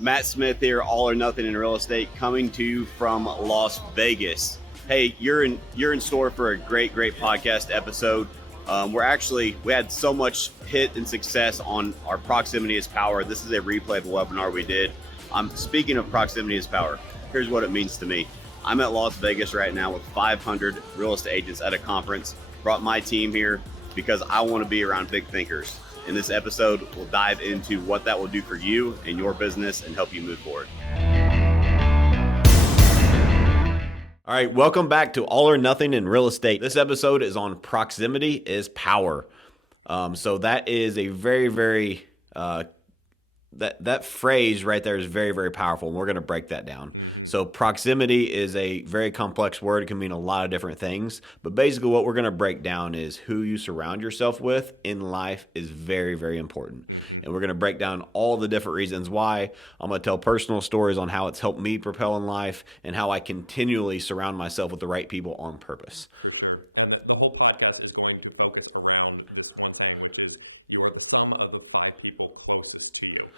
Matt Smith here, All or Nothing in Real Estate, coming to you from Las Vegas. Hey, you're in store for a great podcast episode. We had so much hit and success on our Proximity is Power. This is a replay of a webinar we did. Speaking of Proximity is Power, here's what it means to me. I'm at Las Vegas right now with 500 real estate agents at a conference. Brought my team here because I want to be around big thinkers. In this episode, we'll dive into what that will do for you and your business and help you move forward. All right, welcome back to All or Nothing in Real Estate. This episode is on Proximity is Power. So that is a very that phrase right there is very powerful, and we're going to break that down. Mm-hmm. So proximity is a very complex word. It can mean a lot of different things, but basically what we're going to break down is who you surround yourself with in life is very important. Mm-hmm. And we're going to break down all the different reasons why. I'm going to tell personal stories on how it's helped me propel in life and how I continually surround myself with the right people on purpose. For sure. And the whole podcast is going to focus around this one saying, which is you are the sum of the 5 people closest to you.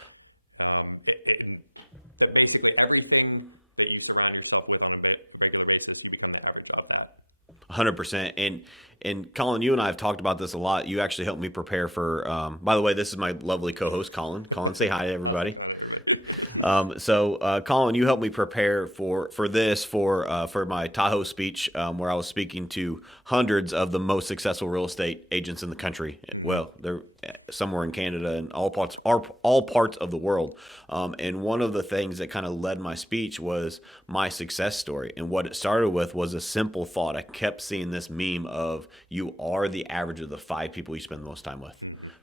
That basically everything that you surround yourself with on a regular basis, you become the average of that. 100%. And Colin, you and I have talked about this a lot. You actually helped me prepare for, by the way, this is my lovely co-host, Colin. Colin, say hi to everybody. How's it going, everybody? So Colin, you helped me prepare for my Tahoe speech, where I was speaking to hundreds of the most successful real estate agents in the country. And well, they're somewhere in Canada and all parts of the world. And one of the things that kind of led my speech was my success story. And what it started with was a simple thought. I kept seeing this meme of you are the average of the 5 people you spend the most time with,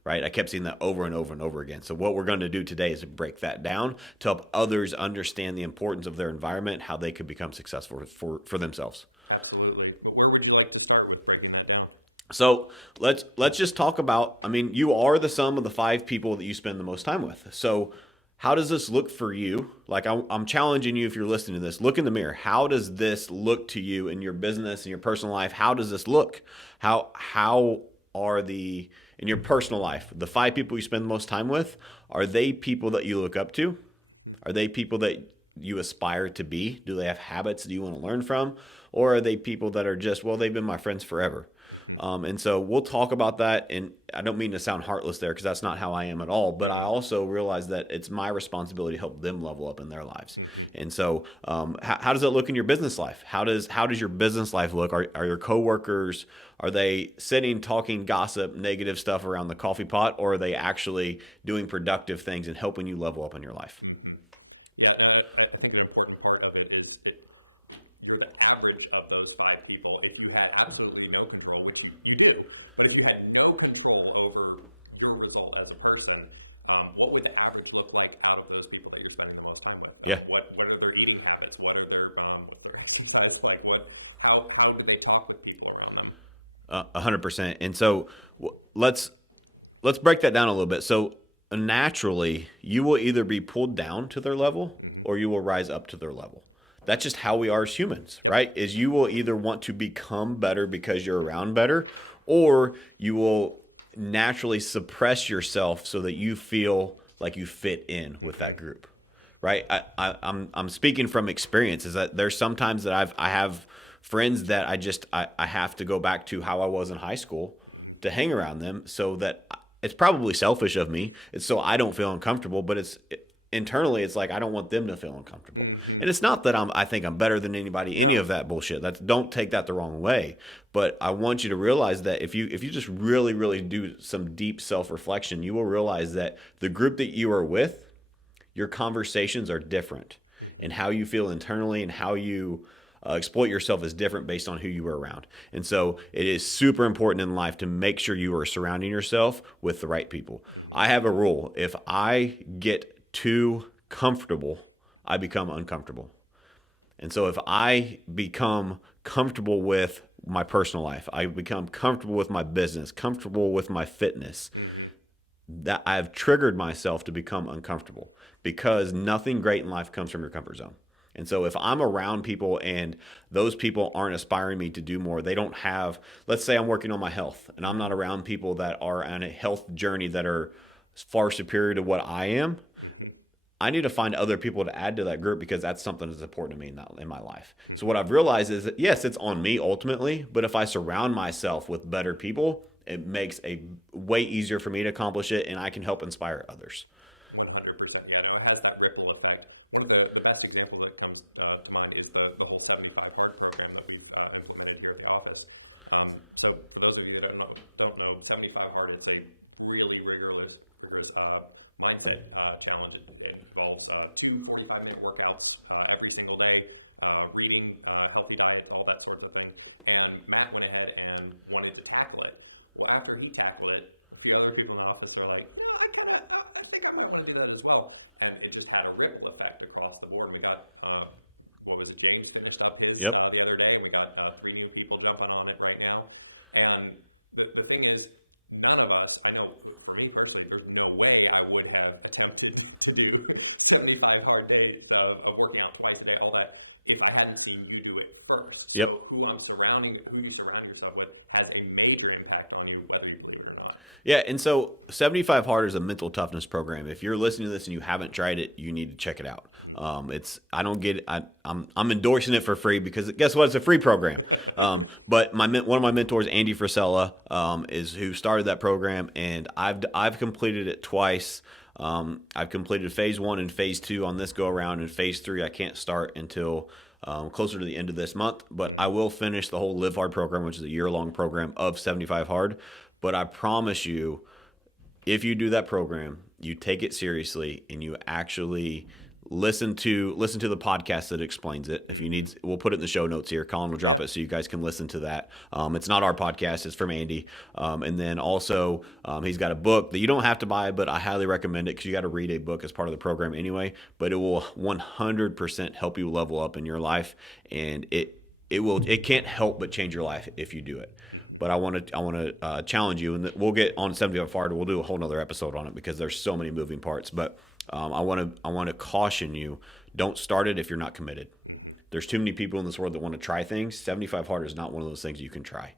right? I kept seeing that over and over again. So what we're going to do today is break that down to help others understand the importance of their environment, how they could become successful for themselves. Absolutely. But where would you like to start with breaking that down? So let's just talk about, you are the sum of the 5 people that you spend the most time with. So how does this look for you? Like I'm challenging you, if you're listening to this, look in the mirror. How does this look to you in your business, in your personal life? How does this look? How are in your personal life, the 5 people you spend the most time with, are they people that you look up to? Are they people that you aspire to be? Do they have habits that you want to learn from? Or are they people that are just, well, they've been my friends forever? And so we'll talk about that. And I don't mean to sound heartless there because that's not how I am at all. But I also realize that it's my responsibility to help them level up in their lives. And so how does that look in your business life? How does your business life look? Are your coworkers, are they sitting, talking gossip, negative stuff around the coffee pot? Or are they actually doing productive things and helping you level up in your life? Yeah, no, I think an important part of it is you're the average of those 5 people. If you had absolutely no control, which you do, but if you had no control over your result as a person, what would the average look like out of those people that you're spending the most time with? What are their eating habits? What are their what's their exercise like? How do they talk with people around them? 100%. And so let's break that down a little bit. So naturally, you will either be pulled down to their level or you will rise up to their level. That's just how we are as humans, right? Is you will either want to become better because you're around better, or you will naturally suppress yourself so that you feel like you fit in with that group, right? I'm speaking from experience. Is that there's sometimes that I have friends that I have to go back to how I was in high school to hang around them, so that it's probably selfish of me. It's so I don't feel uncomfortable, but internally, it's like I don't want them to feel uncomfortable. And it's not that I think I'm better than anybody, any of that bullshit. Don't take that the wrong way. But I want you to realize that if you just really do some deep self-reflection, you will realize that the group that you are with, your conversations are different. And how you feel internally and how you exploit yourself is different based on who you are around. And so it is super important in life to make sure you are surrounding yourself with the right people. I have a rule. If I get too comfortable, I become uncomfortable. And so if I become comfortable with my personal life, I become comfortable with my business, comfortable with my fitness, that I've triggered myself to become uncomfortable, because nothing great in life comes from your comfort zone. And so if I'm around people and those people aren't aspiring me to do more, they don't have, let's say I'm working on my health and I'm not around people that are on a health journey that are far superior to what I am, I need to find other people to add to that group because that's something that's important to me in my life. So what I've realized is that, yes, it's on me ultimately, but if I surround myself with better people, it makes a way easier for me to accomplish it, and I can help inspire others. 100%. Yeah, no, it has that ripple effect. One of the best examples that comes to mind is the whole 75 Hard program that we've implemented here at the office. So for those of you that don't know 75 Hard, it's a really rigorous mindset challenge. It involves 2 45-minute workouts every single day, reading, healthy diet, all that sorts of thing. And Matt went ahead and wanted to tackle it. Well, after he tackled it, a few other people in the office are like, I think I might want to do that as well. And it just had a ripple effect across the board. And we got, James finished up his the other day, and we got 3 new people jumping on it right now. And the thing is, none of us, I know for me personally, there's no way I would have attempted to do 75 hard days of working out twice a day, all that, if I hadn't seen you do it first. So who you surround yourself with has a major impact on you, whether you believe it or not. Yeah, and so 75 Hard is a mental toughness program. If you're listening to this and you haven't tried it, you need to check it out. I'm endorsing it for free because guess what? It's a free program. But one of my mentors, Andy Frisella, is who started that program, and I've completed it twice. I've completed phase 1 and phase 2 on this go around, and phase 3 I can't start until closer to the end of this month. But I will finish the whole Live Hard program, which is a year-long program of 75 Hard. But I promise you, if you do that program, you take it seriously and you actually listen to the podcast that explains it. If you need, we'll put it in the show notes here. Colin will drop it so you guys can listen to that. It's not our podcast; it's from Andy. And then also, he's got a book that you don't have to buy, but I highly recommend it because you got to read a book as part of the program anyway. But it will 100% help you level up in your life, and it can't help but change your life if you do it. But I want to challenge you, and we'll get on 75 Hard. We'll do a whole nother episode on it because there's so many moving parts. But I want to caution you: don't start it if you're not committed. There's too many people in this world that want to try things. 75 Hard is not one of those things you can try.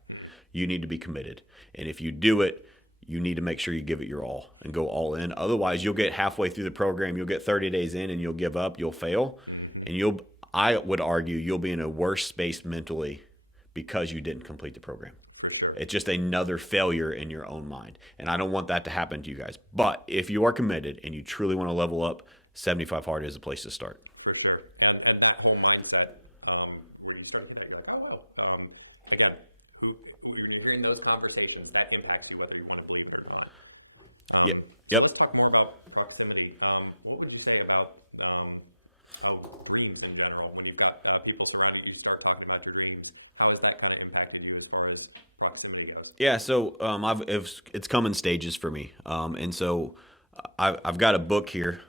You need to be committed, and if you do it, you need to make sure you give it your all and go all in. Otherwise, you'll get halfway through the program, you'll get 30 days in, and you'll give up. You'll fail, and I would argue you'll be in a worse space mentally because you didn't complete the program. For sure. It's just another failure in your own mind. And I don't want that to happen to you guys. But if you are committed and you truly want to level up, 75 Hard is a place to start. For sure. And that whole mindset, where you start to hear that, you're like, oh, wow. Again, when you're hearing those conversations, that impacts you whether you want to believe it or not. So let's talk more about proximity. What would you say about dreams in general? When you've got people surrounding you, start talking about your dreams. How has that kind of impacted you as far as proximity goes? Yeah, so it's come in stages for me, and so I've got a book here,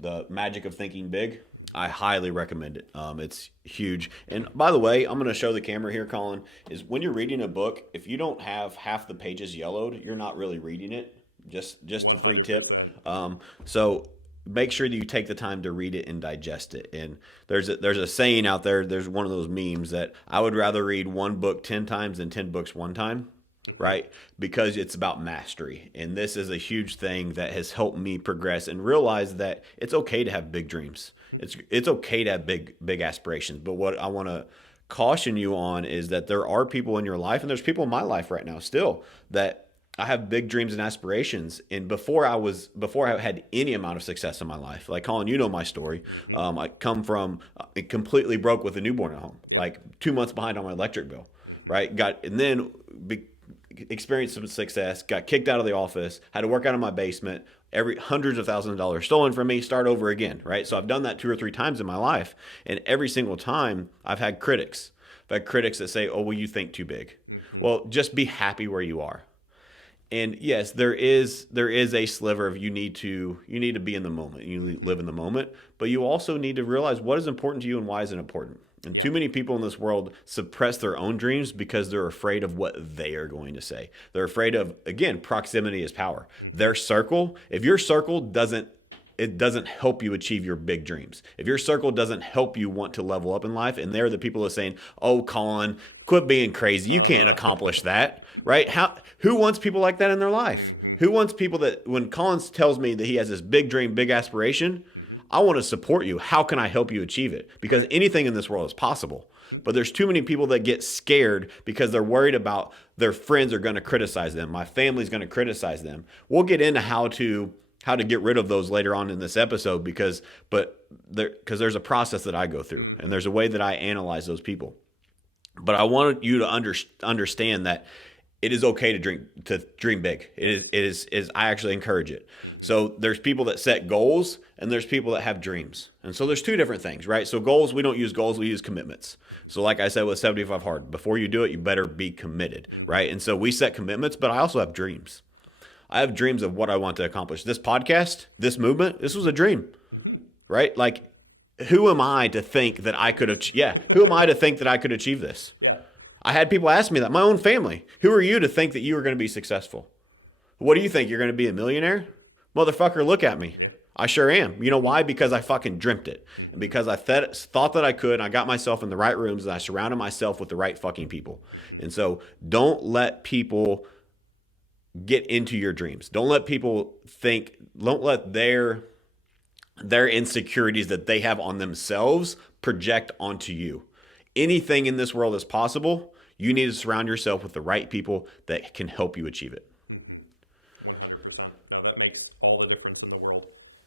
The Magic of Thinking Big. I highly recommend it. It's huge. And by the way, I'm going to show the camera here, Colin. Is when you're reading a book, if you don't have half the pages yellowed, you're not really reading it. Just 100%. So make sure that you take the time to read it and digest it. And there's a saying out there, there's one of those memes that I would rather read one book 10 times than 10 books one time, right? Because it's about mastery. And this is a huge thing that has helped me progress and realize that it's okay to have big dreams. It's okay to have big aspirations. But what I want to caution you on is that there are people in your life, and there's people in my life right now still, that I have big dreams and aspirations. And before I had any amount of success in my life, like Colin, you know my story. I come from completely broke with a newborn at home, like 2 months behind on my electric bill, right? Experienced some success, got kicked out of the office, had to work out of my basement, hundreds of thousands of dollars stolen from me, start over again, right? So I've done that 2 or 3 times in my life. And every single time I've had critics. I've had critics that say, oh, well, you think too big. Well, just be happy where you are. And yes, there is a sliver of you need to be in the moment. You need to live in the moment, but you also need to realize what is important to you and why is it important. And too many people in this world suppress their own dreams because they're afraid of what they are going to say. They're afraid of, again, proximity is power. Their circle, if your circle doesn't it doesn't help you achieve your big dreams. If your circle doesn't help you want to level up in life, and they're the people that are saying, "Oh, Colin, quit being crazy. You can't accomplish that." Right? Who wants people like that in their life? Who wants people that, when Colin tells me that he has this big dream, big aspiration, I want to support you. How can I help you achieve it? Because anything in this world is possible. But there's too many people that get scared because they're worried about their friends are going to criticize them. My family's going to criticize them. We'll get into how to get rid of those later on in this episode because there's a process that I go through and there's a way that I analyze those people. But I wanted you to understand that it is okay to dream big. It is. I actually encourage it. So there's people that set goals and there's people that have dreams. And so there's two different things, right? So goals, we don't use goals, we use commitments. So like I said with 75 Hard, before you do it, you better be committed, right? And so we set commitments, but I also have dreams. I have dreams of what I want to accomplish. This podcast, this movement, this was a dream, right? Like, who am I to think that I could who am I to think that I could achieve this? Yeah. I had people ask me that, my own family. Who are you to think that you are going to be successful? What do you think? You're going to be a millionaire? Motherfucker, look at me. Yeah. I sure am. You know why? Because I fucking dreamt it. Because I thought that I could, and I got myself in the right rooms, and I surrounded myself with the right fucking people. And so don't let people get into your dreams. Don't let people don't let their insecurities that they have on themselves project onto you. Anything in this world is possible. You need to surround yourself with the right people that can help you achieve it. 100%. No, that makes all the difference in the world.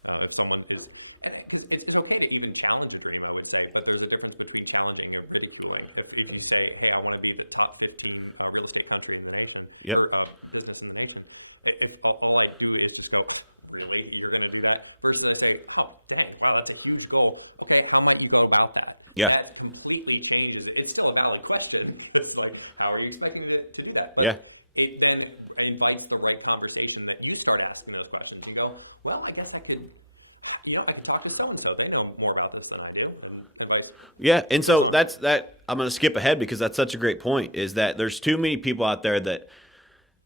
If someone is, and because it's okay to even challenge a dream, I would say, but there's a difference between challenging and ridiculing. If you say, "Hey, I want to be the top 15 real estate country in the nation or business in the nation," if all I do is just go, "Really, you're going to do that?" Versus I say, "Oh, dang, wow, that's a huge goal. Okay, how might you go about that?" Yeah. That completely changes it. It's still a valid question because, like, how are you expecting to do that? But it then invites the right conversation that you start asking those questions. You go, well, I guess I could talk to so-and-so. They know more about this than I do, and vice. Yeah, and so that's that. I'm going to skip ahead because that's such a great point, is that there's too many people out there that,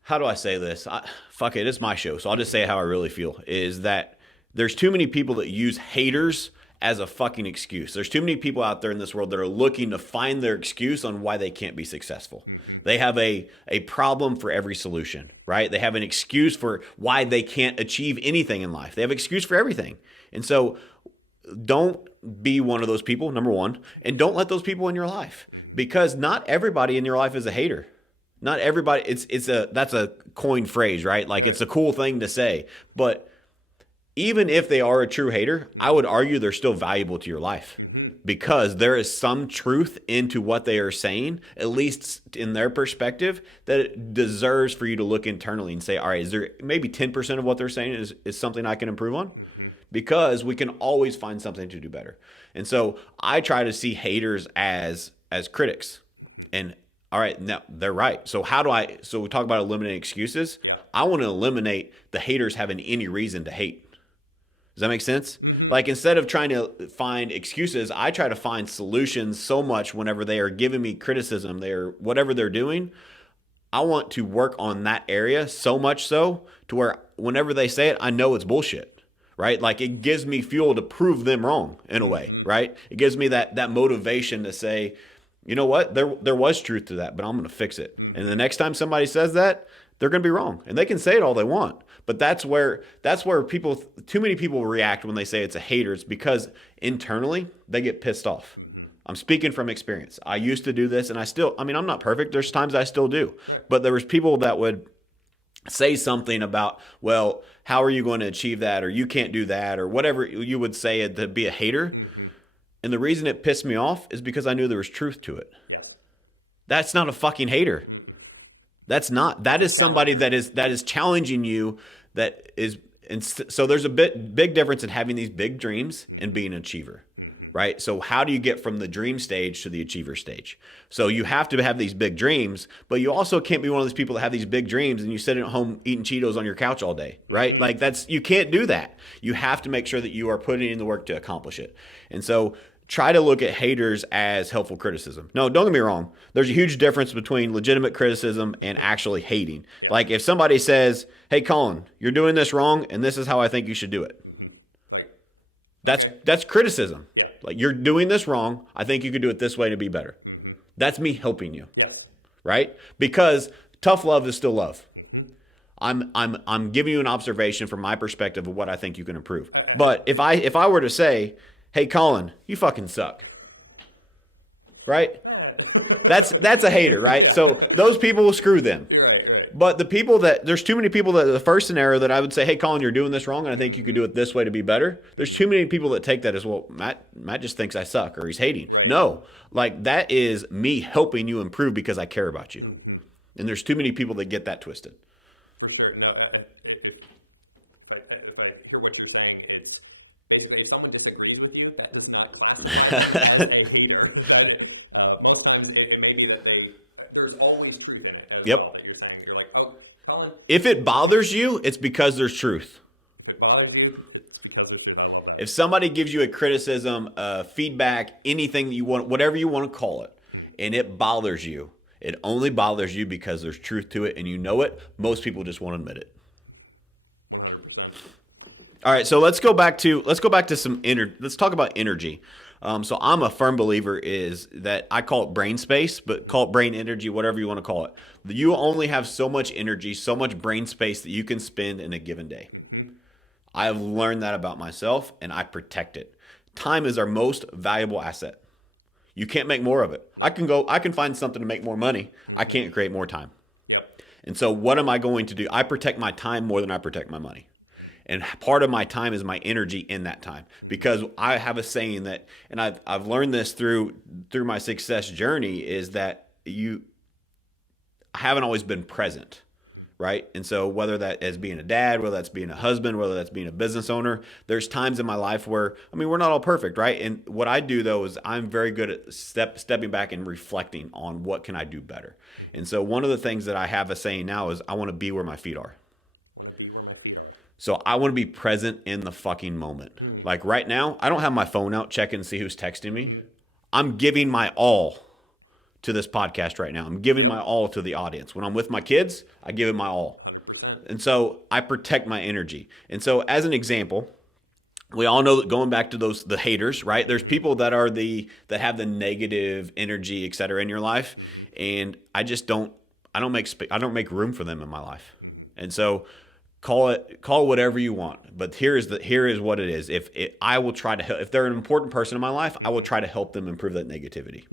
how do I say this? Fuck it, it's my show, so I'll just say how I really feel, is that there's too many people that use haters as a fucking excuse. There's too many people out there in this world that are looking to find their excuse on why they can't be successful. They have a problem for every solution, right? They have an excuse for why they can't achieve anything in life. They have an excuse for everything. And so don't be one of those people, number one, and don't let those people in your life because not everybody in your life is a hater. Not everybody, that's a coined phrase, right? Like it's a cool thing to say, but even if they are a true hater, I would argue they're still valuable to your life because there is some truth into what they are saying, at least in their perspective, that it deserves for you to look internally and say, all right, is there maybe 10% of what they're saying is something I can improve on? Because we can always find something to do better. And so I try to see haters as critics. And all right, now they're right. So so we talk about eliminating excuses. Yeah. I want to eliminate the haters having any reason to hate. Does that make sense? Like, instead of trying to find excuses, I try to find solutions so much whenever they are giving me criticism, whatever they're doing. I want to work on that area so much so to where whenever they say it, I know it's bullshit, right? Like, it gives me fuel to prove them wrong in a way, right? It gives me that motivation to say, you know what, there was truth to that, but I'm going to fix it. And the next time somebody says that, they're going to be wrong, and they can say it all they want. But that's where too many people react when they say it's a hater. It's because internally they get pissed off. I'm speaking from experience. I used to do this, and I'm not perfect. There's times I still do. Right. But there was people that would say something about, well, how are you going to achieve that, or you can't do that, or whatever you would say to be a hater. And the reason it pissed me off is because I knew there was truth to it. Yes. That's not a fucking hater. That's not. That is somebody that is challenging you. So there's a big difference in having these big dreams and being an achiever, right? So how do you get from the dream stage to the achiever stage? So you have to have these big dreams, but you also can't be one of those people that have these big dreams and you sit at home eating Cheetos on your couch all day, right? Like, you can't do that. You have to make sure that you are putting in the work to accomplish it. And so try to look at haters as helpful criticism. No, don't get me wrong. There's a huge difference between legitimate criticism and actually hating. Like, if somebody says, hey, Colin, you're doing this wrong, and this is how I think you should do it. Like, That's okay. that's criticism. Yeah. Like, you're doing this wrong. I think you could do it this way to be better. Mm-hmm. That's me helping you. Yes. Right? Because tough love is still love. Mm-hmm. I'm giving you an observation from my perspective of what I think you can improve. But if I were to say, "Hey, Colin, you fucking suck," right? That's a hater, right? Yeah. So those people will screw them. You're right. You're right. But there's too many people that the first scenario that I would say, "Hey, Colin, you're doing this wrong, and I think you can do it this way to be better." There's too many people that take that as, well, Matt just thinks I suck or he's hating. Right. No, like, that is me helping you improve because I care about you. And there's too many people that get that twisted. For sure. No, if I hear what you're saying, it's basically if someone disagrees with you, that does not classify them as a hater. That most times it may be that there's always truth in it as well. That you're saying, you're like, oh, Colin. If it bothers you, it's because there's truth. If it bothers you, it's because there's truth. I love that. If somebody gives you a criticism, feedback, anything you want, whatever you want to call it, and it bothers you, it only bothers you because there's truth to it and you know it. Most people just won't admit it. 100%. All right, so let's go back to some let's talk about energy. So I'm a firm believer is that I call it brain space, but call it brain energy, whatever you want to call it. You only have so much energy, so much brain space that you can spend in a given day. I have learned that about myself, and I protect it. Time is our most valuable asset. You can't make more of it. No. I can find something to make more money. I can't create more time. Yep. And so what am I going to do? I protect my time more than I protect my money. And part of my time is my energy in that time, because I have a saying that, and I've learned this through my success journey, is that I haven't always been present. Right. And so whether that is being a dad, whether that's being a husband, whether that's being a business owner, there's times in my life where, we're not all perfect. Right. And what I do, though, is I'm very good at stepping back and reflecting on what can I do better. And so one of the things that I have a saying now is I want to be where my feet are. Want to be where my feet are. So I want to be present in the fucking moment. Like right now, I don't have my phone out checking to see who's texting me. I'm giving my all to this podcast right now. I'm giving my all to the audience. When I'm with my kids, I give it my all. 100%. And so I protect my energy. And so as an example, we all know that going back to the haters, right? There's people that have the negative energy, et cetera, in your life. And I don't make room for them in my life. And so call whatever you want, but here is what it is. I will try to help, if they're an important person in my life, I will try to help them improve that negativity.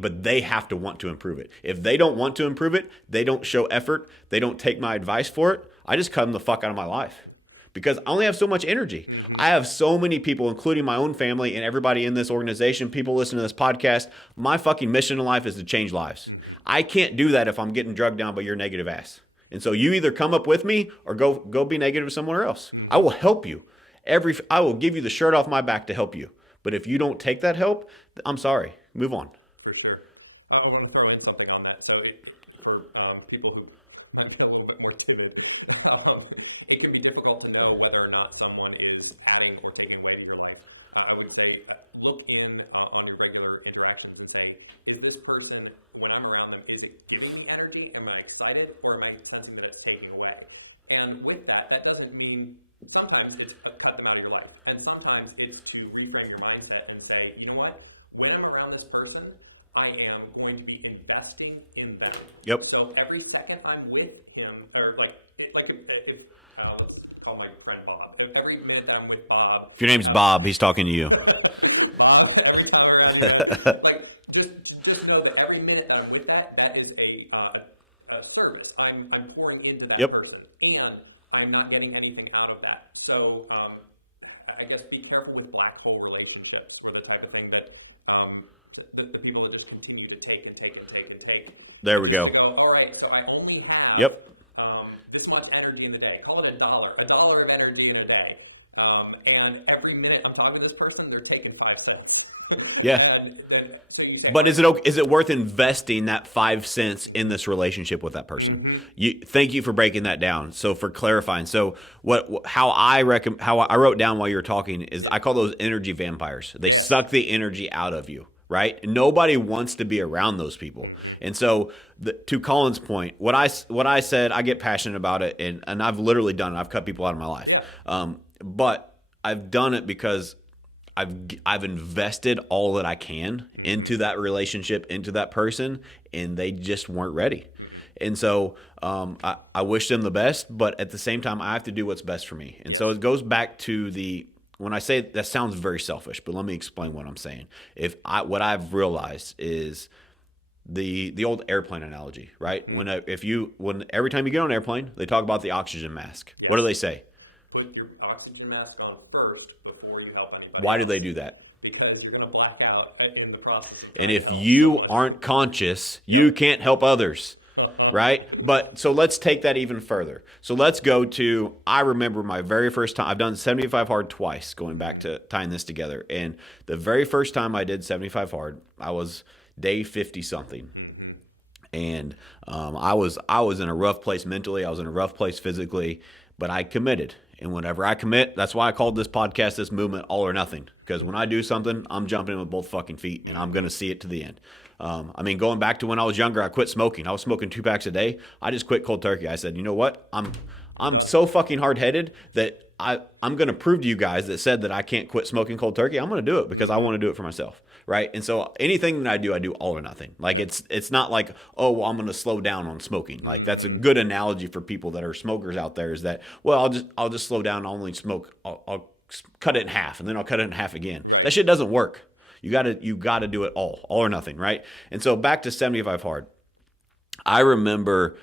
But they have to want to improve it. If they don't want to improve it, they don't show effort, they don't take my advice for it, I just cut them the fuck out of my life, because I only have so much energy. I have so many people, including my own family and everybody in this organization, people listening to this podcast. My fucking mission in life is to change lives. I can't do that if I'm getting drugged down by your negative ass. And so you either come up with me or go be negative somewhere else. I will help you. I will give you the shirt off my back to help you. But if you don't take that help, I'm sorry. Move on. For sure. I want to throw in something on that. So for people who might be a little bit more timid, it can be difficult to know whether or not someone is adding or taking away to your life. I would say look in on your regular interactions and say, is this person, when I'm around them, is it giving me energy? Am I excited, or am I sensing that it's taking away? And with that doesn't mean sometimes it's cut them out of your life. And sometimes it's to reframe your mindset and say, you know what? When I'm around this person, I am going to be investing in them. Yep. So every second I'm with him, or if let's call my friend Bob. Every minute that I'm with Bob. If your name's Bob, he's talking to you. Bob, every time I'm around you, man. Just know that every minute that I'm with that is a service. I'm pouring into that person, and I'm not getting anything out of that. So I guess be careful with black hole relationships, or the type of thing that the people that just continue to take and take and take and take. There we just go. To go, all right, so I only have this much energy in the day. Call it $1 of energy in a day. And every minute I'm talking to this person, they're taking 5 cents. Yeah. And then, so you say, but is it worth investing that 5 cents in this relationship with that person? Thank you for breaking that down. So for clarifying, so how I wrote down while you were talking is I call those energy vampires. They suck the energy out of you. Right? Nobody wants to be around those people. And so to Colin's point, what I said, I get passionate about it, and I've literally done it. I've cut people out of my life. Yeah. But I've done it because I've invested all that I can into that relationship, into that person, and they just weren't ready. And so I wish them the best, but at the same time, I have to do what's best for me. And so it goes back to when I say that sounds very selfish, but let me explain what I'm saying. What I've realized is the old airplane analogy, right? When every time you get on an airplane, they talk about the oxygen mask. Yes. What do they say? Put your oxygen mask on first before you help anybody Why else. do they do that? Because you're going to black out in the process of trying to help And if you someone. aren't conscious, you can't help others, right? But so let's take that even further. So let's go to, I remember my very first time, I've done 75 hard twice, going back to tying this together. And the very first time I did 75 hard, I was day 50 something. And I was in a rough place mentally. I was in a rough place physically, but I committed. And whenever I commit, that's why I called this podcast, this movement, All or Nothing. Because when I do something, I'm jumping in with both fucking feet, and I'm going to see it to the end. Going back to when I was younger, I quit smoking. I was smoking 2 packs a day. I just quit cold turkey. I said, you know what? I'm so fucking hard-headed that I'm going to prove to you guys that said that I can't quit smoking cold turkey. I'm going to do it because I want to do it for myself. Right. And so anything that I do all or nothing. Like it's not like, oh, well, I'm going to slow down on smoking. Like that's a good analogy for people that are smokers out there is that, well, I'll just slow down. I'll only smoke. I'll cut it in half and then I'll cut it in half again. Right. That shit doesn't work. You gotta do it all or nothing. Right. And so back to 75 hard. I remember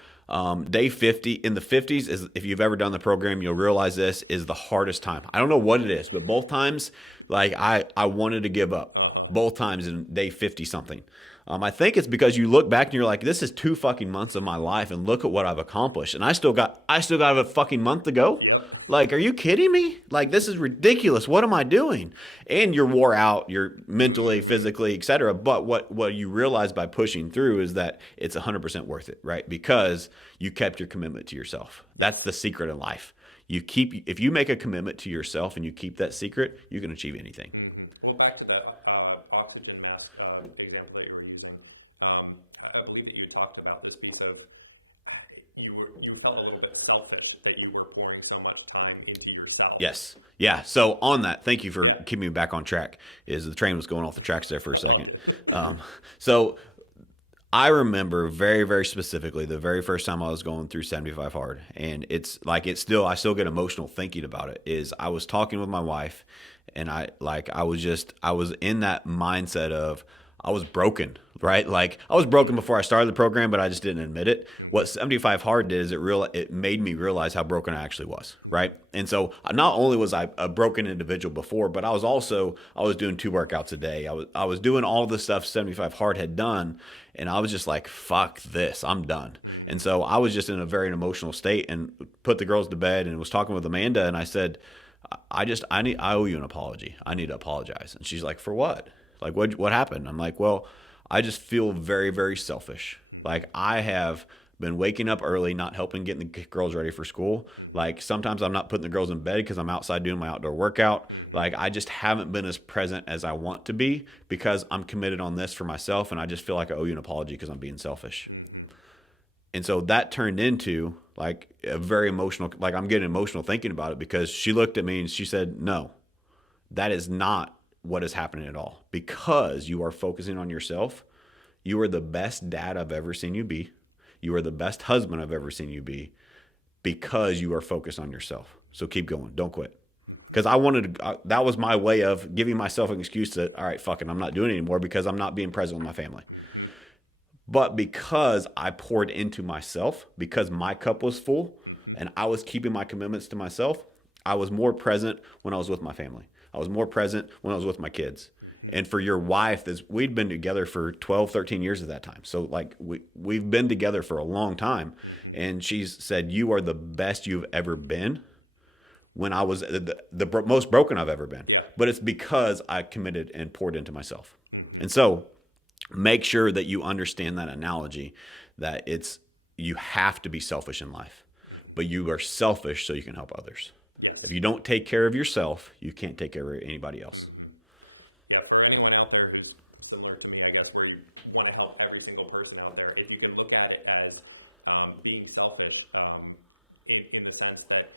day 50 in the 50s is, if you've ever done the program, you'll realize this is the hardest time. I don't know what it is, but both times, like I wanted to give up. Both times in day 50 something. I think it's because you look back and you're like, this is 2 fucking months of my life, and look at what I've accomplished, and I still got a fucking month to go. Yep. Like, are you kidding me? Like, this is ridiculous. What am I doing? And you're wore out. You're mentally, physically, etc. But what you realize by pushing through is that it's 100% worth it, right? Because you kept your commitment to yourself. That's the secret in life. If you make a commitment to yourself and you keep that secret, you can achieve anything. Well, back to the oxygen mask example that you were using, I believe that you had talked about this piece of you felt a little bit selfish that you were pouring so much time into yourself. Yes. Yeah. So on that, thank you for keeping me back on track. Is the train was going off the tracks there for a second. All good. So I remember very, very specifically the very first time I was going through 75 hard, and I still get emotional thinking about it. Is I was talking with my wife, and I was in that mindset of I was broken, right? Like I was broken before I started the program, but I just didn't admit it. What 75 hard did is it made me realize how broken I actually was, right? And so not only was I a broken individual before, but I was doing 2 workouts a day. I was doing all the stuff 75 hard had done. And I was just like, fuck this, I'm done. And so I was just in a very emotional state and put the girls to bed and was talking with Amanda. And I said, I owe you an apology. I need to apologize. And she's like, for what? Like, what happened? I'm like, well, I just feel very, very selfish. Like I have been waking up early, not helping getting the girls ready for school. Like sometimes I'm not putting the girls in bed because I'm outside doing my outdoor workout. Like I just haven't been as present as I want to be because I'm committed on this for myself, and I just feel like I owe you an apology because I'm being selfish. And so that turned into like a very emotional, like I'm getting emotional thinking about it because she looked at me and she said, no, that is not what is happening at all. Because you are focusing on yourself. You are the best dad I've ever seen you be. You are the best husband I've ever seen you be because you are focused on yourself. So keep going. Don't quit. Because that was my way of giving myself an excuse to, all right, fucking, I'm not doing it anymore because I'm not being present with my family. But because I poured into myself, because my cup was full and I was keeping my commitments to myself, I was more present when I was with my family. I was more present when I was with my kids. And for your wife, we'd been together for 12, 13 years at that time. So like we've been together for a long time. And she's said, you are the best you've ever been when I was the most broken I've ever been. Yeah. But it's because I committed and poured into myself. And so make sure that you understand that analogy, that you have to be selfish in life, but you are selfish so you can help others. Yes. If you don't take care of yourself, you can't take care of anybody else. Yeah, for anyone out there who's similar to me, I guess, where you want to help every single person out there, if you can look at it as being selfish in the sense that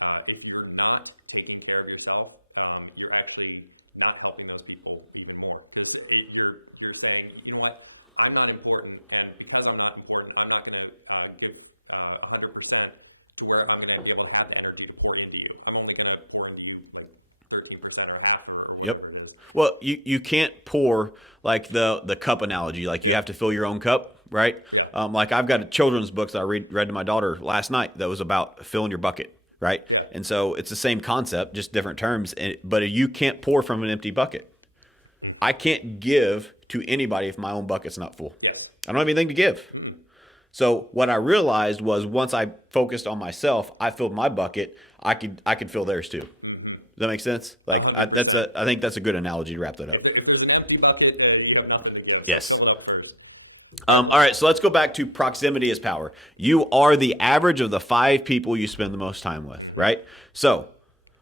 if you're not taking care of yourself, you're actually not helping those people even more, because you're saying, you know what, I'm not important, and because I'm not important, I'm not going to give 100% to where I'm going to be able to have the energy to pour into you. I'm only going to pour into you like 13% or half or whatever it is. Well, you can't pour like the cup analogy. Like you have to fill your own cup, right? Yeah. Like I've got a children's book that I read to my daughter last night that was about filling your bucket, right? Yeah. And so it's the same concept, just different terms. But you can't pour from an empty bucket. I can't give to anybody if my own bucket's not full. Yes. I don't have anything to give. So what I realized was once I focused on myself, I filled my bucket. I could fill theirs too. Does that make sense? 100%. I think that's a good analogy to wrap that up. If there's an empty bucket, you have nothing to give. So Yes. fill it up first. All right, so let's go back to proximity is power. You are the average of the 5 people you spend the most time with, right? So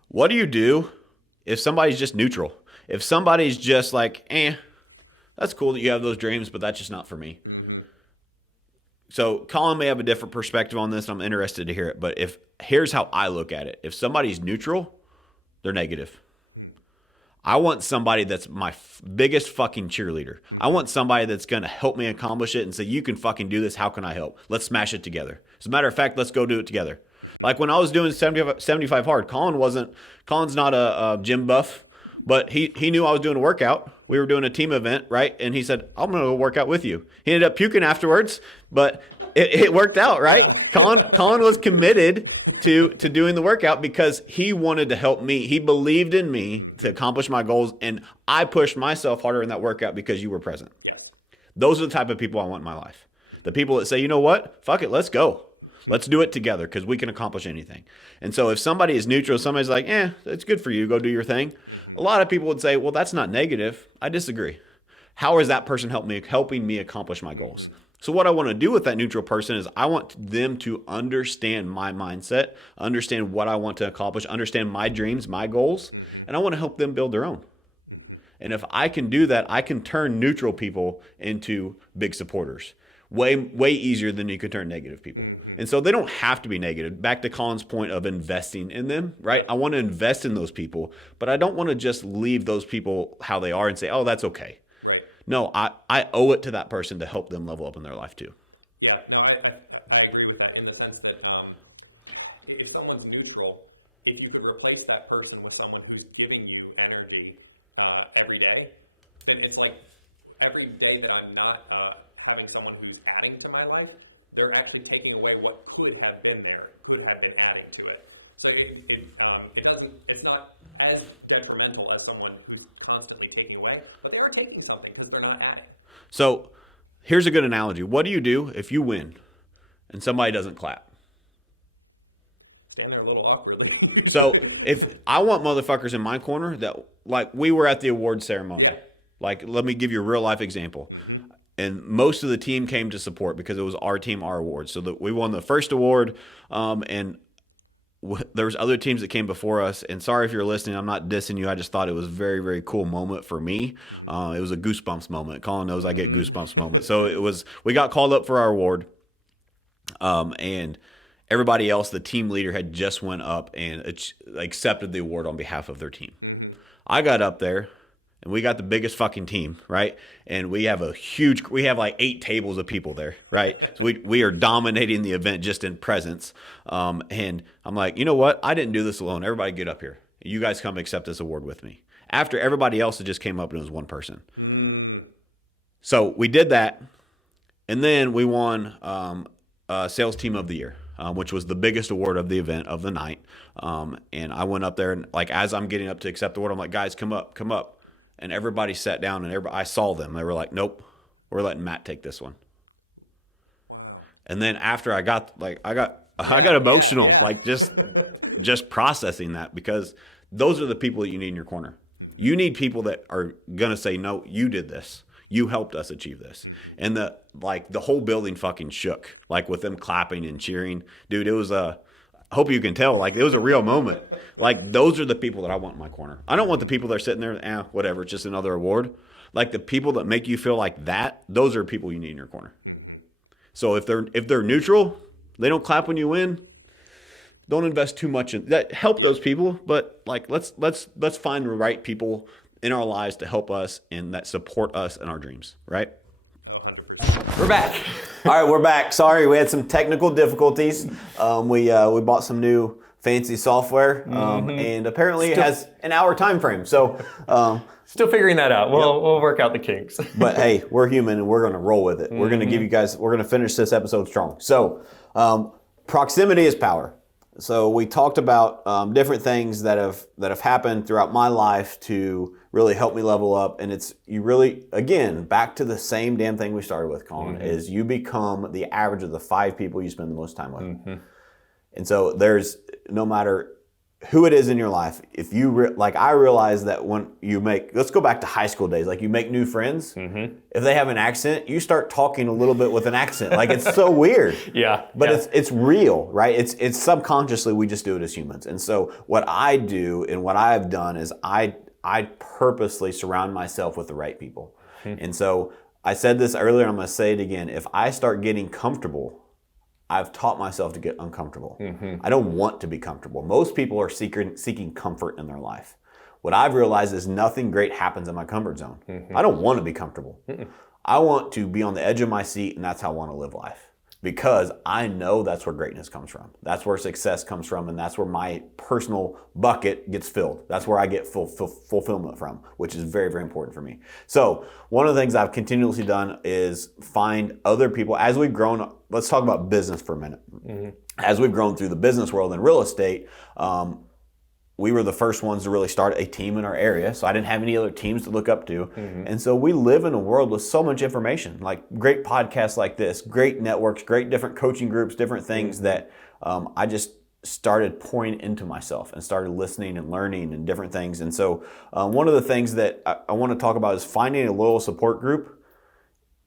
what do you do if somebody's just neutral? If somebody's just like, that's cool that you have those dreams, but that's just not for me. So Colin may have a different perspective on this, and I'm interested to hear it. But here's how I look at it. If somebody's neutral, they're negative. I want somebody that's my biggest fucking cheerleader. I want somebody that's going to help me accomplish it and say, you can fucking do this. How can I help? Let's smash it together. As a matter of fact, let's go do it together. Like when I was doing 75 hard, Colin's not a gym buff, but he knew I was doing a workout. We were doing a team event, right? And he said, I'm going to go work out with you. He ended up puking afterwards, but it worked out, right? Yeah. Colin was committed to doing the workout because he wanted to help me. He believed in me to accomplish my goals, and I pushed myself harder in that workout because you were present. Yes. Those are the type of people I want in my life. The people that say, you know what? Fuck it, let's go. Let's do it together because we can accomplish anything. And so if somebody is neutral, somebody's like, it's good for you. Go do your thing. A lot of people would say, well, that's not negative. I disagree. How is that person helping me accomplish my goals? So what I want to do with that neutral person is I want them to understand my mindset, understand what I want to accomplish, understand my dreams, my goals, and I want to help them build their own. And if I can do that, I can turn neutral people into big supporters. Way easier than you could turn negative people. And so they don't have to be negative. Back to Colin's point of investing in them, right? Yes. I want to invest in those people, but I don't want to just leave those people how they are and say, oh, that's okay. Right. No, I owe it to that person to help them level up in their life too. Yeah, no, I agree with that in the sense that if someone's neutral, if you could replace that person with someone who's giving you energy every day, then it's like every day that I'm not having someone who's adding to my life, they're actually taking away what could have been there, could have been adding to it. So it's not as detrimental as someone who's constantly taking away, but they are taking something because they're not adding. So here's a good analogy. What do you do if you win and somebody doesn't clap? Stand there a little awkwardly. So if I want motherfuckers in my corner that, like, we were at the award ceremony. Yeah. Like, let me give you a real life example. And most of the team came to support because it was our team, our award. So we won the first award, and there was other teams that came before us. And sorry if you're listening, I'm not dissing you. I just thought it was a very, very cool moment for me. It was a goosebumps moment. Colin knows I get goosebumps moments. So we got called up for our award, and everybody else, the team leader had just went up and accepted the award on behalf of their team. I got up there. And we got the biggest fucking team, right? And we have like 8 tables of people there, right? So we are dominating the event just in presence. And I'm like, you know what? I didn't do this alone. Everybody get up here. You guys come accept this award with me. After everybody else had just came up and it was one person. So we did that. And then we won Sales Team of the Year, which was the biggest award of the event of the night. And I went up there and, like, as I'm getting up to accept the award, I'm like, guys, come up. And everybody sat down, and I saw them. They were like, nope, we're letting Matt take this one. Wow. And then after I got emotional, yeah. like just processing that, because those are the people that you need in your corner. You need people that are going to say, no, you did this. You helped us achieve this. And the whole building fucking shook, like, with them clapping and cheering. Dude, it was I hope you can tell, like, it was a real moment. Like, those are the people that I want in my corner. I don't want the people that are sitting there, whatever, it's just another award. Like, the people that make you feel like that, those are people you need in your corner. So if they're neutral, they don't clap when you win, don't invest too much in that. Help those people, but like let's find the right people in our lives to help us and that support us in our dreams, right? 100%. We're back. All right, we're back. Sorry, we had some technical difficulties. We bought some new fancy software, and apparently it has an hour time frame. So Still figuring that out. We'll work out the kinks. but hey, we're human and we're going to roll with it. We're going to give you guys, we're going to finish this episode strong. So proximity is power. So we talked about different things that have happened throughout my life to really help me level up. And it's, you really, again, back to the same damn thing we started with, Colin, is you become the average of the 5 people you spend the most time with. And so there's, no matter who it is in your life, if you, I realize that when you make, let's go back to high school days, like you make new friends, if they have an accent, you start talking a little bit with an accent. Like it's so weird. But it's real, right? It's subconsciously, we just do it as humans. And so what I do and what I've done is I purposely surround myself with the right people. And so I said this earlier, I'm going to say it again. If I start getting comfortable, I've taught myself to get uncomfortable. I don't want to be comfortable. Most people are seeking comfort in their life. What I've realized is nothing great happens in my comfort zone. I don't want to be comfortable. I want to be on the edge of my seat, and that's how I want to live life. Because I know that's where greatness comes from. That's where success comes from, and that's where my personal bucket gets filled. That's where I get fulfillment from, which is very, very important for me. So one of the things I've continuously done is find other people. As we've grown, let's talk about business for a minute. As we've grown through the business world and real estate, we were the first ones to really start a team in our area. So I didn't have any other teams to look up to. And so we live in a world with so much information, like great podcasts like this, great networks, great different coaching groups, different things that I just started pouring into myself and started listening and learning and different things. And so one of the things that I want to talk about is finding a loyal support group.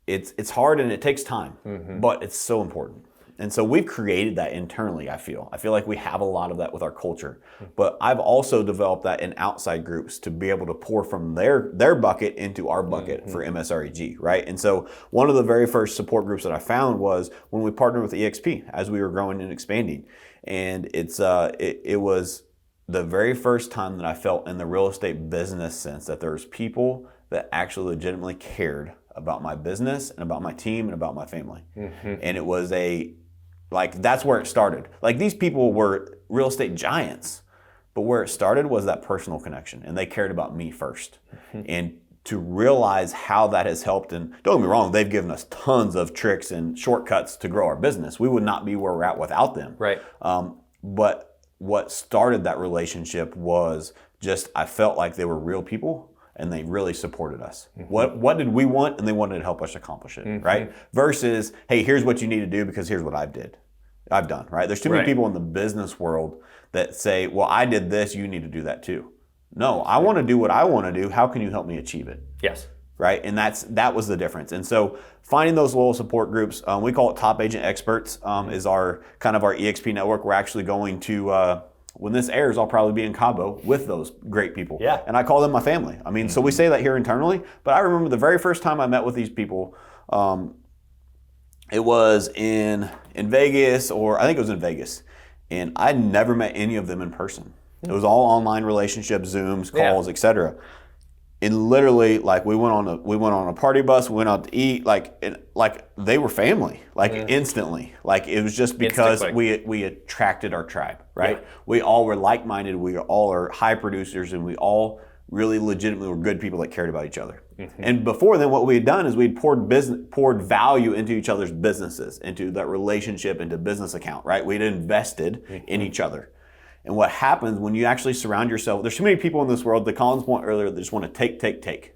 It's hard and it takes time, but it's so important. And so we've created that internally, I feel. I feel like we have a lot of that with our culture. But I've also developed that in outside groups to be able to pour from their bucket into our bucket for MSREG, right? And so one of the very first support groups that I found was when we partnered with EXP as we were growing and expanding. And it was the very first time that I felt in the real estate business sense that there's people that actually legitimately cared about my business and about my team and about my family. And it was that's where it started. Like these people were real estate giants, but where it started was that personal connection, and they cared about me first. And to realize how that has helped, and don't get me wrong, they've given us tons of tricks and shortcuts to grow our business. We would not be where we're at without them. Right. But what started that relationship was just, I felt like they were real people. And they really supported us. What did we want? And they wanted to help us accomplish it, right? Versus, hey, here's what you need to do because here's what I've done, right? There's too many people in the business world that say, well, I did this, you need to do that too. No, I want to do what I want to do. How can you help me achieve it? Yes. Right? And that was the difference. And so finding those loyal support groups, we call it Top Agent Experts, is our kind of our EXP network. We're actually going to, when this airs, I'll probably be in Cabo with those great people. Yeah. And I call them my family. I mean, so we say that here internally, but I remember the very first time I met with these people, it was in Vegas, or I think it was in Vegas. And I never met any of them in person. It was all online relationships, Zooms, calls, etc. And literally, like we went on a party bus, we went out to eat, like they were family, like instantly. Like it was just because we attracted our tribe, right? Yeah. We all were like-minded, we all are high producers, and we all really legitimately were good people that cared about each other. And before then, what we had done is we'd poured value into each other's businesses, into that relationship, into business account, right? We'd invested in each other. And what happens when you actually surround yourself, there's too many people in this world, the Collins point earlier, that just want to take.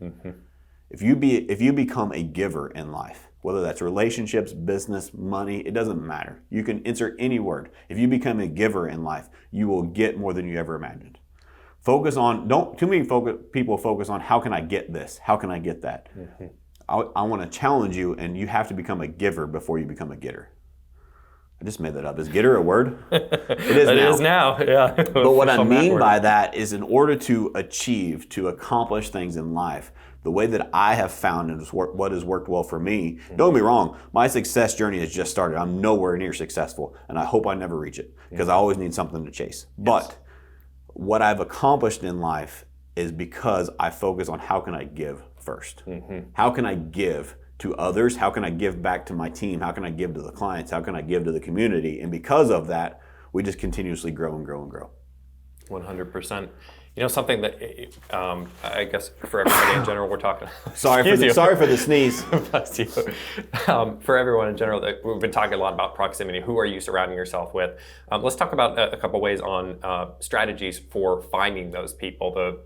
If you become a giver in life, whether that's relationships, business, money, it doesn't matter. You can insert any word. If you become a giver in life, you will get more than you ever imagined. Too many people focus on how can I get this? How can I get that? I want to challenge you, and you have to become a giver before you become a getter. I just made that up. Is getter a word? It is It now. is now, yeah. But what I mean by that is in order to accomplish things in life, the way that I have found and what has worked well for me, don't get me wrong, my success journey has just started. I'm nowhere near successful, and I hope I never reach it because I always need something to chase. But what I've accomplished in life is because I focus on how can I give first. How can I give to others? How can I give back to my team? How can I give to the clients? How can I give to the community? And because of that, we just continuously grow and grow and grow. 100%. You know, something that I guess for everybody in general, we're talking. Sorry for the sneeze. Bless you. For everyone in general, we've been talking a lot about proximity. Who are you surrounding yourself with? Let's talk about a couple ways on strategies for finding those people.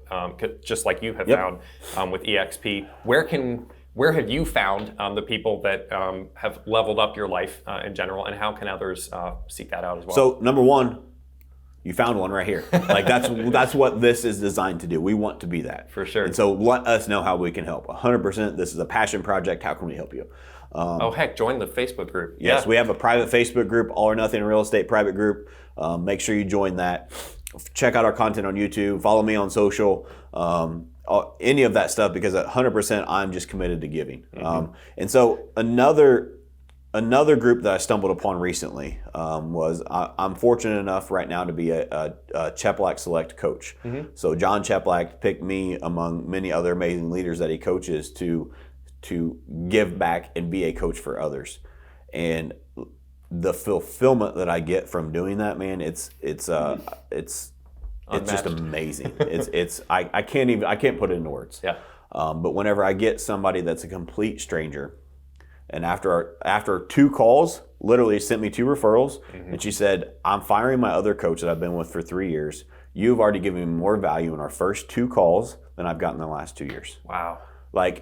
Just like you have found with EXP, where have you found the people that have leveled up your life in general, and how can others seek that out as well? So number one, you found one right here. Like that's what this is designed to do. We want to be that. For sure. And so let us know how we can help. 100%. This is a passion project. How can we help you? Oh heck, join the Facebook group. Yes, we have a private Facebook group, All or Nothing Real Estate private group. Make sure you join that. Check out our content on YouTube. Follow me on social. Any of that stuff, because 100% I'm just committed to giving. And so another group that I stumbled upon recently was I'm fortunate enough right now to be a Cheplack Select coach. So John Cheplack picked me among many other amazing leaders that he coaches to give back and be a coach for others. And the fulfillment that I get from doing that, man, it's just amazing. I can't put it into words. Yeah. But whenever I get somebody that's a complete stranger, and after 2 calls, literally sent me 2 referrals, and she said, I'm firing my other coach that I've been with for 3 years. You've already given me more value in our first 2 calls than I've gotten in the last 2 years. Wow.